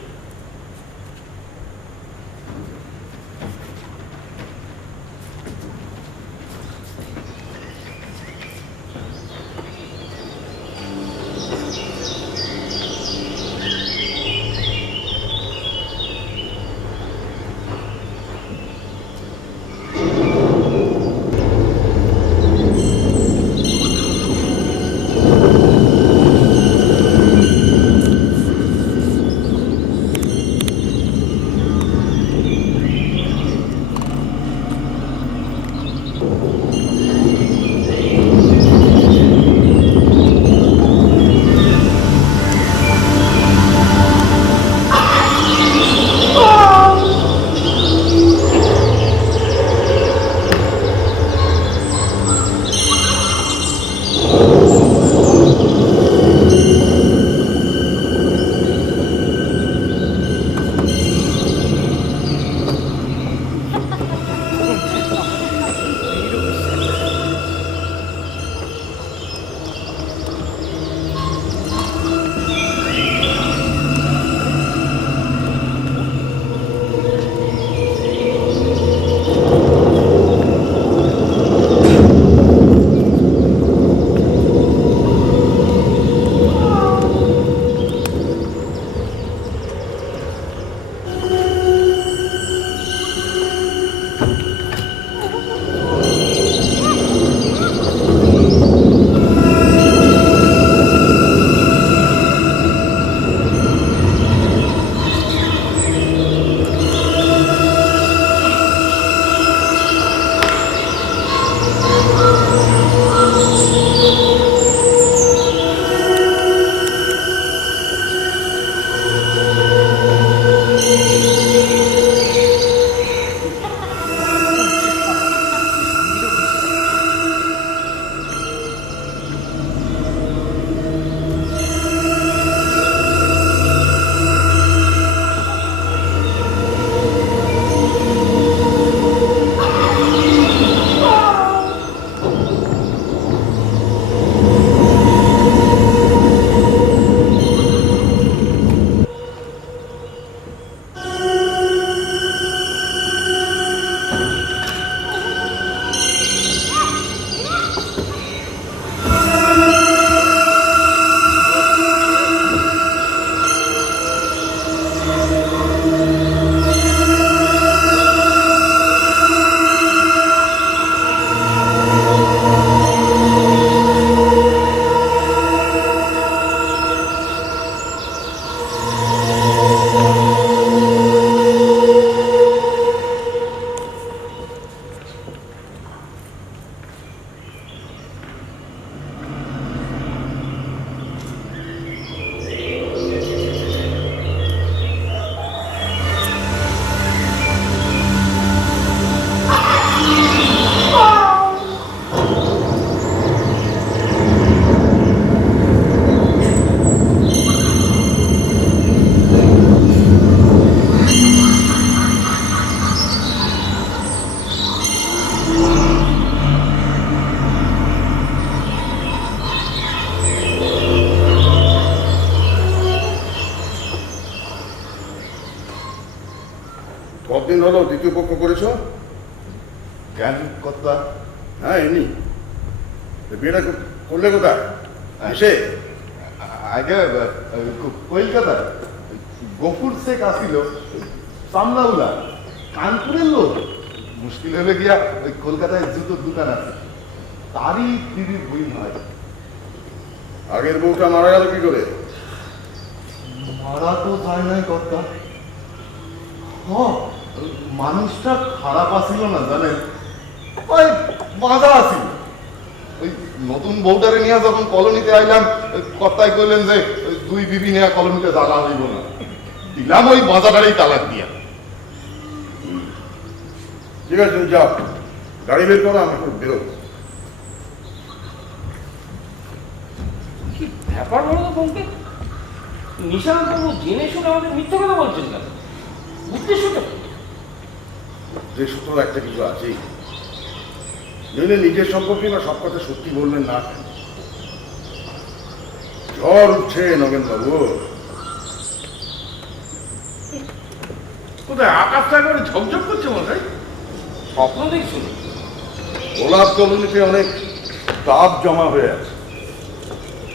কতদিন হলো দ্বিতীয় পক্ষ করেছো? কেন কর্তা? হ্যাঁ এমনি। বিয়েটা করলে কোথায়? এসে আগে কলকাতা গফুর শেখ আসিল সামলাউলা কানপুরের লোক, মুশকিল হলে গিয়া ওই কলকাতায় জুতোর দোকান আছে, তারই দিদির বই হয়। আগের বউটা মারা গেল কি করে? মারা তো যায় নাই কর্তা। মানুষটা খারাপ আসিল না জানেন, ওই বাঁধা আসিল। ওই নতুন বউটারে নিয়ে যখন কলোনিতে আইলাম, কর্তাই কইলেন যে ওই দুই বিবি নিয়ে কলোনিতে জাগা হইব না, দিলাম ওই বাঁধাটারই তালাক দিয়া। ঠিক আছে তুমি যাও, গাড়ি বের করো, আমরা বেরোবো। কি ব্যাপার বলো তো বঙ্কে? নিশান্তবাবু জেনে শুনে আমাদের মিথ্যে কথা বলছেন কেন? উদ্দেশ্যটা কি? উদ্দেশ্য তো একটা কিছু আছেই, নইলে নিজের সম্পর্কে না সব কথা সত্যি বললেন না। ঝড় উঠছে নগেন বাবু। কোথায় আকাশটা করে ঝকঝক করছে মশাই? স্বপ্ন দেখছিল। গোলাপ কলোনিতে অনেক তাপ জমা হয়ে আছে,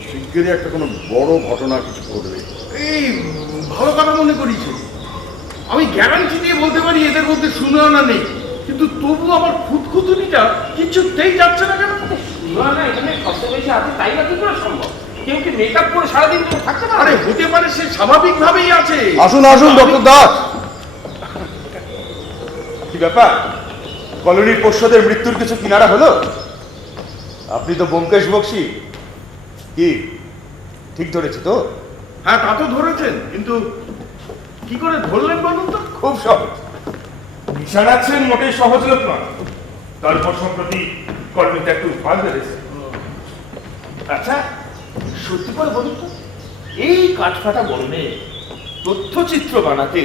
শিগগিরই একটা কোনো বড় ঘটনা কিছু ঘটবে। এই ভালো কথা মনে করিছে। আমি গ্যারান্টি দিয়ে বলতে পারি এদের মধ্যে সুনয়না নেই, কিন্তু তবু আমার খুঁতখুতুনিটা কিছুতেই যাচ্ছে না কেন? না এখানে সবচেয়ে বেশি আছে, তাই বা কি করে সম্ভব? কেউ কি মেকআপ করে সারাদিন করে থাকতে পারে? আরে হতে পারে সে স্বাভাবিকভাবেই আছে। আসুন আসুন ডক্টর দাস। কি ব্যাপার, কলোনির পোষ্যদের মৃত্যুর কিছু কিনারা হলো? আপনি তো ব্যোমকেশ বক্সী, কি ঠিক ধরেছি তো? হ্যাঁ তা তো ধরেছেন, কিন্তু কি করে ধরলেন বলুন তো? খুব সহজ। নিশানা আছেন মোটেই সহজ লোক নয়, তারপর সম্প্রতি কলোনিতে একটু উৎপাদ বেড়েছে। আচ্ছা সত্যি করে বলুন তো, এই কাঠফাটা গরমে তথ্যচিত্র বানাতে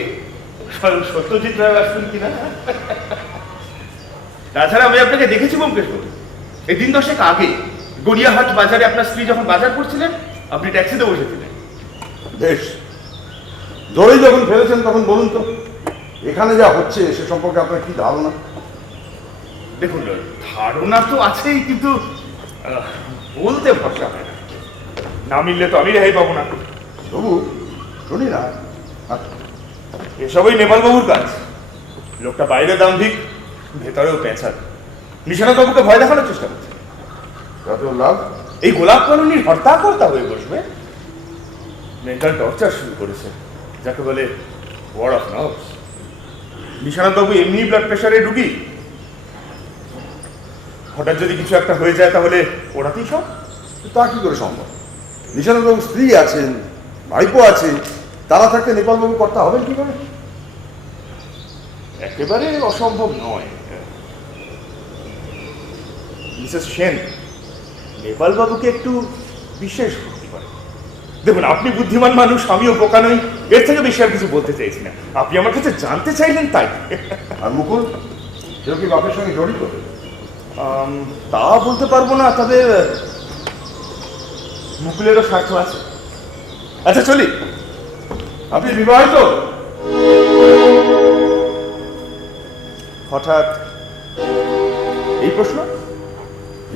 স্বয়ং সত্যজিৎ রায় আসবেন কিনা? তাছাড়া আমি আপনাকে দেখেছি ব্যোমকেশ বাবু, এই দিন 10 আগে গড়িয়াহাট বাজারে আপনার স্ত্রী যখন বাজার করছিলেন, আপনি ট্যাক্সিতে বসেছিলেন। বেশ, ধরেই যখন ফেলেছেন তখন বলুন তো, এখানে যা হচ্ছে সে সম্পর্কে আপনার কি ধারণা? দেখুন ধারণা তো আছেই, কিন্তু বলতে ভরসা হয় না। না মিললে তো আমি রেহাই পাবো না। তবু শুনি না। এসবই নেপালবাবুর কাজ। লোকটা বাইরে দাম্ভিক, ভেতরেও পেঁচাল। নিশানাথবাবুকে ভয় দেখানোর চেষ্টা করছে। তাতে ওর লাভ? এই গোলাপ কলোনির হর্তাকর্তা হয়ে বসবে। মেন্টাল টর্চার শুরু করেছে, যাকে বলে ওয়ার্ড অফ নার্ভস। নিশানাথবাবু এমনি ব্লাড প্রেশারে রুগী, হঠাৎ যদি কিছু একটা হয়ে যায় তাহলে ওরাতেই সব। তা কি করে সম্ভব? নিশানবাবু স্ত্রী আছেন, ভাইপো আছে, তারা থাকতে নেপালবাবু কর্তা হবেন কি করে? একেবারে অসম্ভব নয়। মিসেস সেন নেপালবাবুকে একটু বিশেষ ভক্তি করে। দেখুন, আপনি বুদ্ধিমান মানুষ, আমিও বোকা নই, এর থেকে বেশি আর কিছু বলতে চাইছি না। আপনি আমার কাছে জানতে চাইলেন তাই। আর মুকুল, কেউ কি বাপের সঙ্গে জড়িত? তা বলতে পারবো না, তবে মুকুলেরও স্বার্থ আছে। আচ্ছা চলি। আপনি বিবাহিত? হঠাৎ এই প্রশ্ন?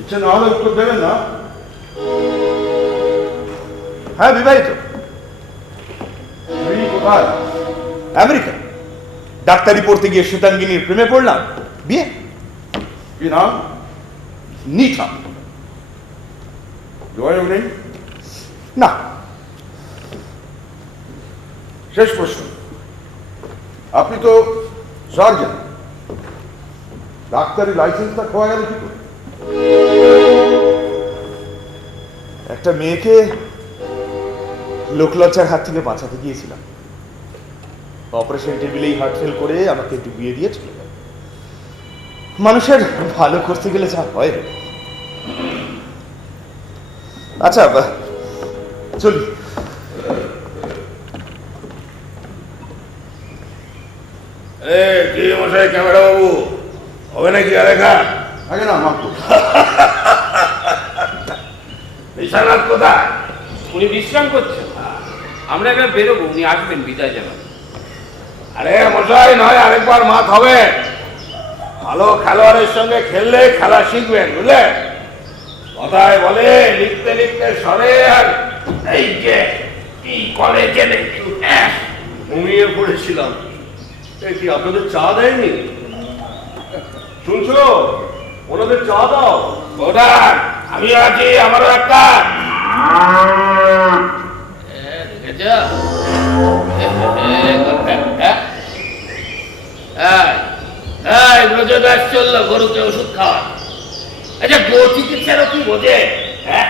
ইচ্ছে না হলে উত্তর দেবেন না। হ্যাঁ বিবাহিত। স্ত্রী কোথায়? আমেরিকা। ডাক্তারি পড়তে গিয়ে শ্বেতাঙ্গিনীর প্রেমে পড়লাম, বিয়ে। কি নাম? নিঠা। যোগাযোগ নেই? না। শেষ প্রশ্ন, আপনি তো সার্জন, ডাক্তারি লাইসেন্সটা খোয়া গেল কি করে? একটা মেয়েকে লোকলজ্জার হাত থেকে বাঁচাতে গিয়েছিলাম। অপারেশন টেবিলেই হার্ট ফেল করে আমাকে ডুবিয়ে দিয়ে চলে গেল। মানুষের ভালো করতে গেলে যা হয়। আচ্ছা চলি। কি মশাই, ক্যামেরা বাবু হবে নাকি আর দেখা? আগে না মাত্র। নিশানাথ কোথায়? উনি বিশ্রাম করছেন, আমরা এবার বেরোবো, উনি আসবেন বিদায় জানাবেন। আরে মশাই, নয় আরেকবার মাত হবে। ভালো খেলোয়াড়ের সঙ্গে খেললে খেলা শিখবেন, বুঝলেন? কথায় বলে লিখতে লিখতে সরে, আর এই যে কি কলেজে দেখি ঘুমিয়ে পড়েছিলাম। এই কি আপনাদের চা দেয়নি? শুনছো, ওনাদের চা দাও। ওটা আমি আছি, আমারও একটা। চললো গরুকে ওষুধ খাওয়া। আচ্ছা, গো চিকিৎসারও কি বোঝে? হ্যাঁ,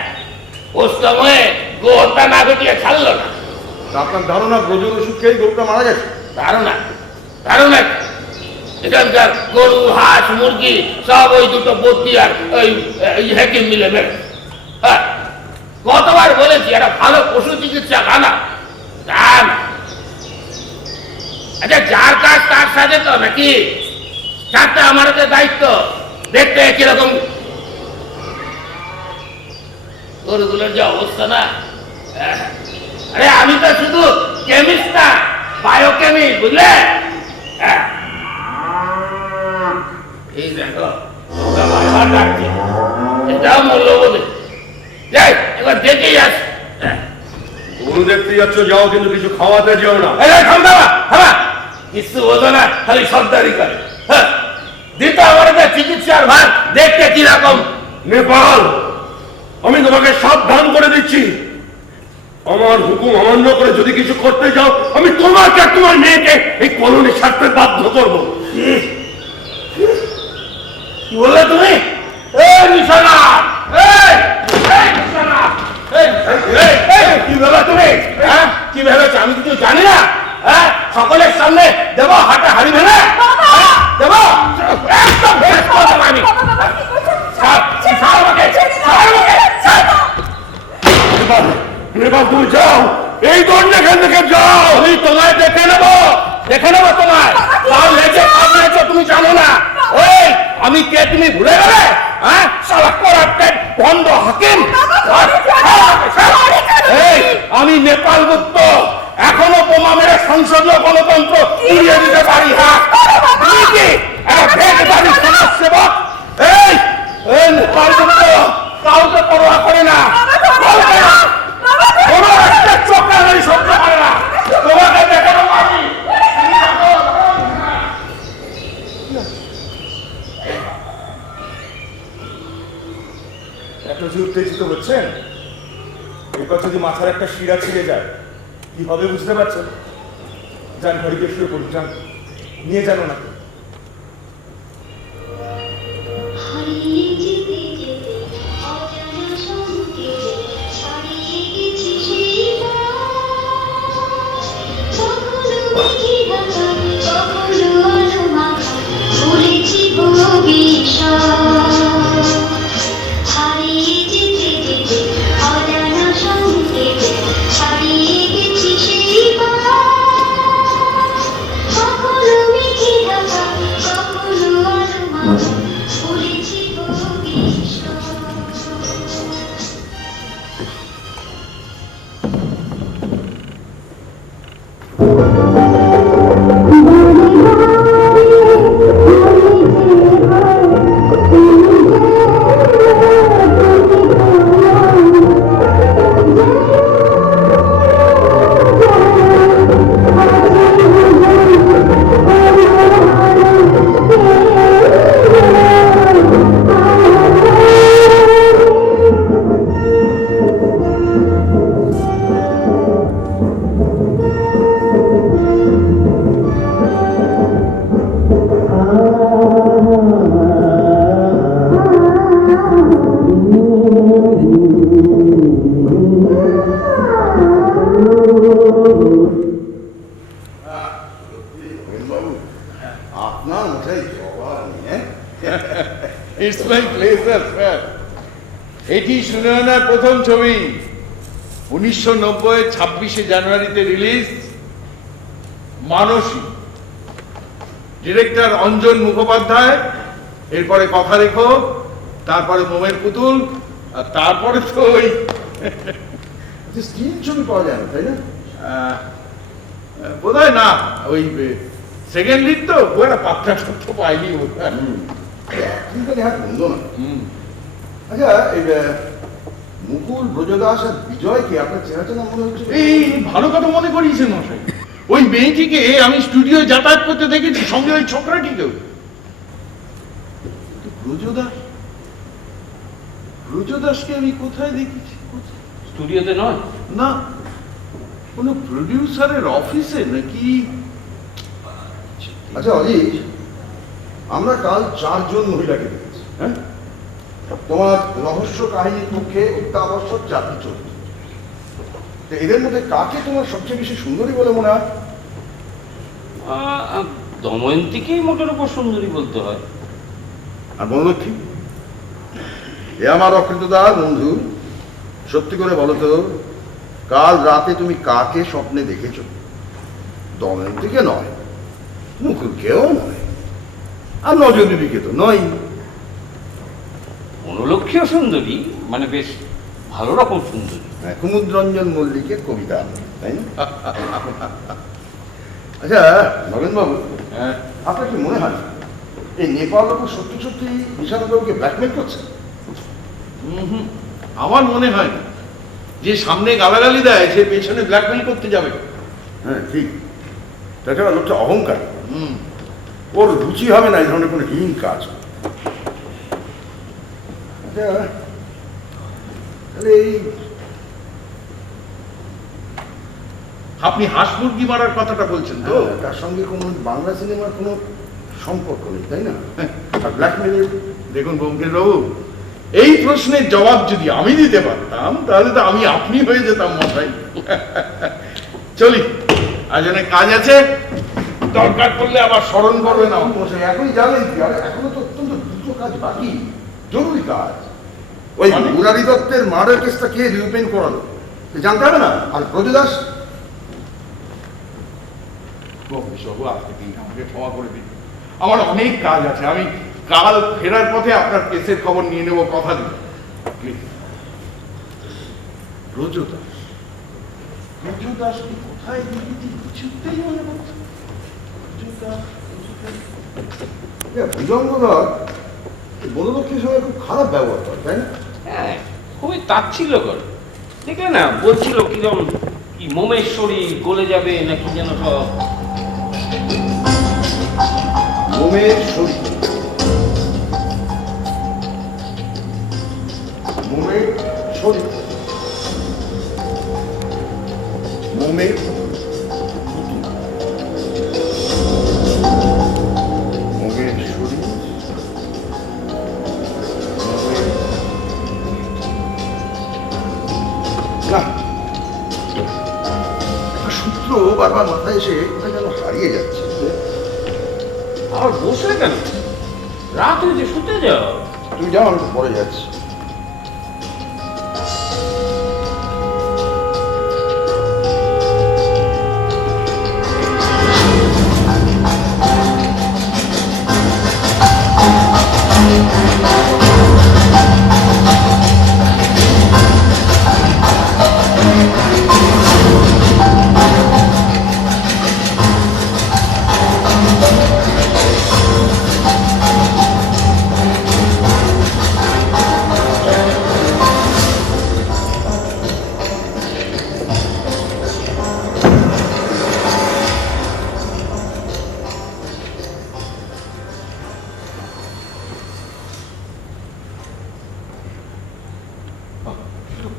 ওর সময়ে গো হত্যা না ঘটিয়ে ছাড়লো না। আপনার ধারণা ব্রজের ওষুধ খেয়ে গরুটা মারা গেছে? ধারণা ধারণা এখানকার গরু, হাঁস, মুরগি সব ওই দুটো বদ্যি আর ওই হেকিম মিলে মেরে। হ্যাঁ, কতবার বলেছি একটা ভালো পশু চিকিৎসা আনা। আচ্ছা, যার কাজ তার সাথে তো নাকি? চারটা আমার দায়িত্ব দেখতে কিরকম গরুগুলোর যে অবস্থা না। আরে আমি তো শুধু কেমিস্ট না, বায়োকেমিস্ট, বুঝলে? এই দেখো, ওটা বারবার ডাকছে। এটাও মূল্যবোধে। যাই, এবার দেখেই আসি। গরু দেখতে যাচ্ছ, যাও, কিন্তু কিছু খাওয়াতে যাও না। কিছু বোঝো না, খালি সর্দারি করে। দিত আমার চিকিৎসার ভার দেখতে কিরকম। নেপাল, আমি তোমাকে সাবধান করে দিচ্ছি, আমার হুকুম অমান্য করে যদি কিছু করতে যাও, আমি তোমাকে আর তোমার মেয়েকে এই কলোনি ছাড়তে বাধ্য করব। কি বললে তুমি? কি ভেবে তুমি? কি ভেবেছ আমি কিছু জানি না? সকলের সামনে দেবো হাতে হাড়ি ভেঙে? দেবো? একদম ভেঙে খাওয়াবো আমি। নেপাল, তুমি যাও, এই দণ্ড এখান থেকে যাও। আমি তোমায় দেখে নেবো তোমায়। তুমি জানো না ওই আমি কে, তুমি ভুলে গেলে? হ্যাঁ, সারা করাপ্টেড বন্ধ হাকিম। আমি নেপাল গুপ্ত, এখনো বোমা মেরে সংসদীয় গণতন্ত্র উড়িয়ে দিতে পারি। হ্যাঁ, সমাজসেবক। এই নেপাল গুপ্ত কাউকে পরোয়া করে না, কোনো একটা চোখে সহ্য করে না। তোমাকে দেখে নেবো আমি। এত যে উত্তেজিত হচ্ছেন, এরপর যদি মাথার একটা শিরা ছিঁড়ে যায় কি হবে বুঝতে পারছেন? যান, ঘড়িকে শুয়ে পড়ুন, যান, নিয়ে জানো না। আপনার মশাই জবাব নেই। It's my pleasure sir. এটি সুনয়নার প্রথম ছবি, 1990 26শে জানুয়ারিতে রিলিজ। মানসী, ডিরেক্টর অঞ্জন মুখোপাধ্যায়, এরপরে কথা রেখো, তারপরে মোমের পুতুল, আর তারপরে তো ওই স্ক্রিন ছবি পাওয়া যায় না, তাই না? বোধহয় না, ওই সেকেন্ড লিড তো খুব একটা পাত্রা তথ্য পাইনি কিন্তু নেহাত মন্দ না। আচ্ছা এই মুকুল, ব্রজদাস আর বিজয়কে আপনার চেনা চেনা মনে হচ্ছে। এই ভালো কথা মনে করিয়েছেন মশাই, ওই মেয়েটিকে আমি স্টুডিও যাতায়াত করতে দেখেছি, সঙ্গে ওই ছোকরাটিকেও। ব্রজদাস, ব্রজদাসকে আমি কোথায় দেখেছি? স্টুডিওতে নয়? না, কোনো প্রডিউসারের অফিসে নাকি। আচ্ছা অজিত, আমরা কাল 4 জন মহিলাকে দেখেছি। হ্যাঁ, তোমার রহস্য কাহিনীর পক্ষে অত্যাবশ্যক 4টি চরিত্র। তো এদের মধ্যে কাকে তোমার সবচেয়ে বেশি সুন্দরী বলে মনে হয়? দময়ন্তীকেই মোটের উপর সুন্দরী বলতে হয়। আর বনলক্ষ্মী? এ আমার অকৃতদার বন্ধু, সত্যি করে বলো তো, কাল রাতে তুমি কাকে স্বপ্নে দেখেছো? দময়ন্তীকে নয়, মুকুলকেও নয়, আর নজরবিবিকে তো নয়। মনোলক্ষ্মীও সুন্দরী, মানে বেশ ভালো রকম সুন্দরী। কুমুদরঞ্জন মল্লিকের কবিতা, তাই না? আচ্ছা নগেনবাবু, আপনার কি মনে হয় এই নেপালবাবু সত্যি সত্যি বিশালবাবুকে ব্ল্যাকমেল করছে? আমার মনে হয় না। যে সামনে গালাগালি দেয় সে পেছনে ব্ল্যাকমেল করতে যাবে। হ্যাঁ ঠিক, তাছাড়া লোকটা অহংকার, ওর রুচি হবে না এই ধরনের কোনো হীন কাজ। আচ্ছা তাহলে এই আপনি হাঁস মুরগি মারার কথাটা বলছেন তো? তার সঙ্গে কোনো বাংলা সিনেমার কোনো সম্পর্ক নেই, তাই না? আর ব্ল্যাকমেলের দেখুন ব্যোমকেশ বাবু, এই প্রশ্নের জবাব যদি আমি দিতে পারতাম তাহলে তো আমি আপনি হয়ে যেতাম মশাই। চলি, আজ অনেক কাজ আছে, দরকার পড়লে আবার স্মরণ করবে না। এখনই যাবেন কি? আরে এখনো তো অত্যন্ত দ্রুত কাজ বাকি, জরুরি কাজ। ওই মুরারি দত্তের মার্ডার কেসটা কে রিওপেন করালো জানতে হবে না? আর ব্রজদাস? ব্যোমকেশ বাবু, আজকে দিনটা আমাকে ক্ষমা করে দিন, আমার অনেক কাজ আছে। আমি কাল ফেরার পথে আপনার কেসের খবর নিয়ে নেব, কথা দিন। ব্রজদাস, ব্রজদাসকে কোথায় দেখেছি কিছুতেই মনে পড়ছে। ভুজঙ্গধর বনলক্ষ্মীর সঙ্গে খুব খারাপ ব্যবহার করে, তাই না? হ্যাঁ, খুবই তাচ্ছিল্য করে। দেখলে না, বলছিল কিরম কি মোমের শরীর গলে যাবে নাকি যেন সব। মোমের শরীর, মোমের শরীর, মোমের মোমের শরীর, না একটা সূত্র বারবার মাথায় এসে কোথায় যেন হারিয়ে যাচ্ছে। আর বসে কেন? রাত হয়েছে, শুতে যাও। তুমি যাও, আমি তো পরে যাচ্ছি।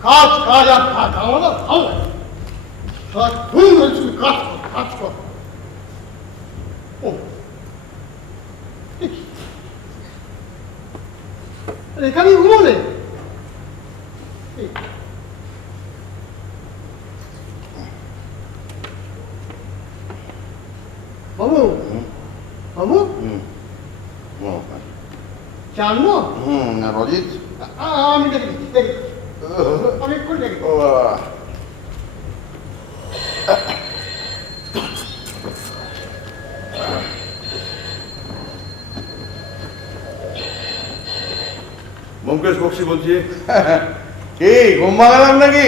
কাজ কাজ আর কাজ, আমাদের ভালো লাগে। সারাক্ষণ বলছি কাজ কর, কাজ কর। এখানে ঘুমোলে বাবু, বাবু জানো রজিত, আমি দেখি দেখি, আমি একটু দেখি। ব্যোমকেশ বক্সি বলছি। কি ঘুম ভাঙালাম নাকি?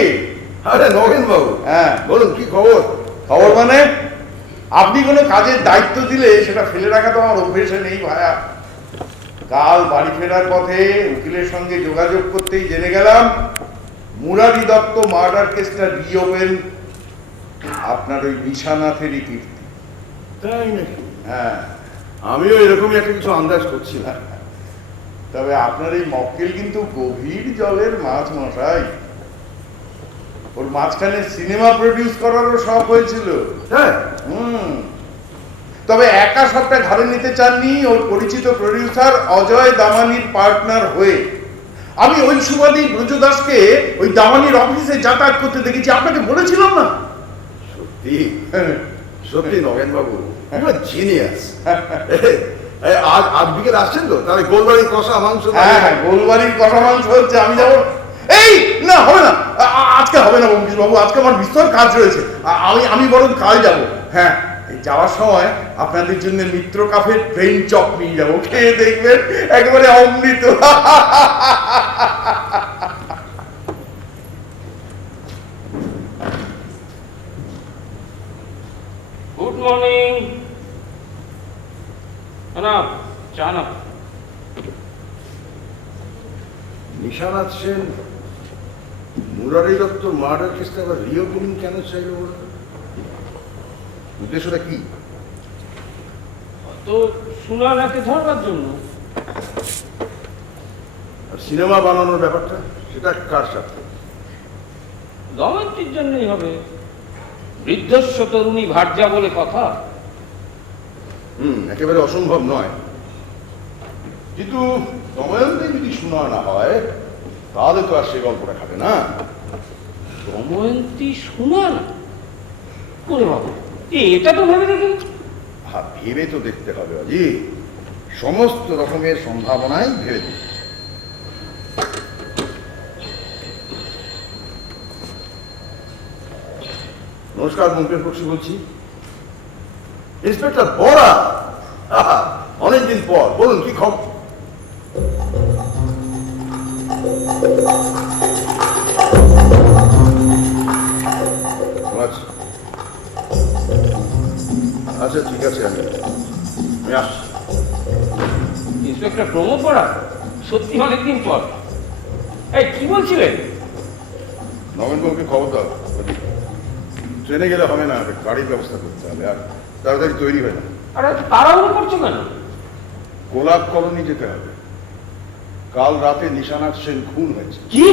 আরে নগেন বাবু, হ্যাঁ বলুন কি খবর? খবর মানে আপনি কোনো কাজের দায়িত্ব দিলে সেটা ফেলে রাখা তো আমার অভ্যেসে নেই ভায়া। কাল বাড়ি ফেরার পথে উকিলের সঙ্গে যোগাযোগ করতেই জেনে গেলাম মুরারি দত্ত মার্ডার কেসটা রিওপেন আপনার ওই বিশানাথেরই কীর্তি। তাই নাকি? হ্যাঁ, আমিও এরকমই একটা কিছু আন্দাজ করছিলাম। তবে আপনার এই মক্কেল কিন্তু গভীর জলের মাছ মশাই। ওর মাঝখানে সিনেমা প্রডিউস করারও শখ হয়েছিল। হ্যাঁ, তবে একা সবটা ঘাড়ে নিতে চাননি, ওর পরিচিত প্রডিউসার অজয় দামানির পার্টনার হয়ে। আমি ওই সুবাদী ব্রজদাসকে ওই দামানির অফিসে যাতায়াত করতে দেখেছি, আপনাকে বলেছিলাম না? সত্যি সত্যি নগেন বাবু জিনিয়াস। আজ বিকেল আসছেন তো? তাহলে গোলবাড়ির কষা মাংস। হ্যাঁ, গোলবাড়ির কষা মাংস হচ্ছে, আমি যাবো। এই না, হবে না, আজকে হবে না বঙ্কিশ বাবু, আজকে আমার বিস্তর কাজ রয়েছে। আমি বরং কাল যাব। হ্যাঁ, যাওয়ার সময় আপনাদের জন্য মিত্র কাফের ট্রেন চপ নিয়ে যাবো, খেয়ে দেখবেন একেবারে অমৃত। Good morning. না চা না। নিশানাথ সেন মুরারি দত্ত মার্ডার কেসটা আবার রিওপেনিং কেন চাইল? উদ্দেশ্যটা কি? তো সুনানাকে ধরবার জন্য। আর সিনেমা বানানোর ব্যাপারটা সেটা কার সাথে? দময়ন্তীর জন্যই হবে। বৃদ্ধস্ব তরুণী ভার্যা বলে কথা। একেবারে অসম্ভব নয়, কিন্তু দময়ন্তী যদি শোনা না হয় তাহলে তো আর সে গল্পটা খাবে না। দময়ন্তী সুনানা? ওরে বাবু, এটা তো ভেবে দেখুন। ভেবে তো দেখতে হবে অজি, সমস্ত রকমের সম্ভাবনাই ভেবে দেখতে। নমস্কার, মুকেশ বক্সি বলছি। ইন্সপেক্টর বড়া, অনেকদিন পর, বলুন কি খবর? আচ্ছা ঠিক আছে, আমি আসছি। ইন্সপেক্টর প্রমোদ বড়া, সত্যি অনেকদিন পর। এই কি বলছিলেন? নগেনবাবুকে খবর দাও, ট্রেনে গেলে হবে না, গাড়ির ব্যবস্থা করতে হবে, আর তাড়াতাড়ি তৈরি হয় না। আর তাড়াহুড়ো করছো কেন? গোলাপ কলোনি যেতে হবে, কাল রাতে নিশানাথ সেন খুন হয়েছে। কি?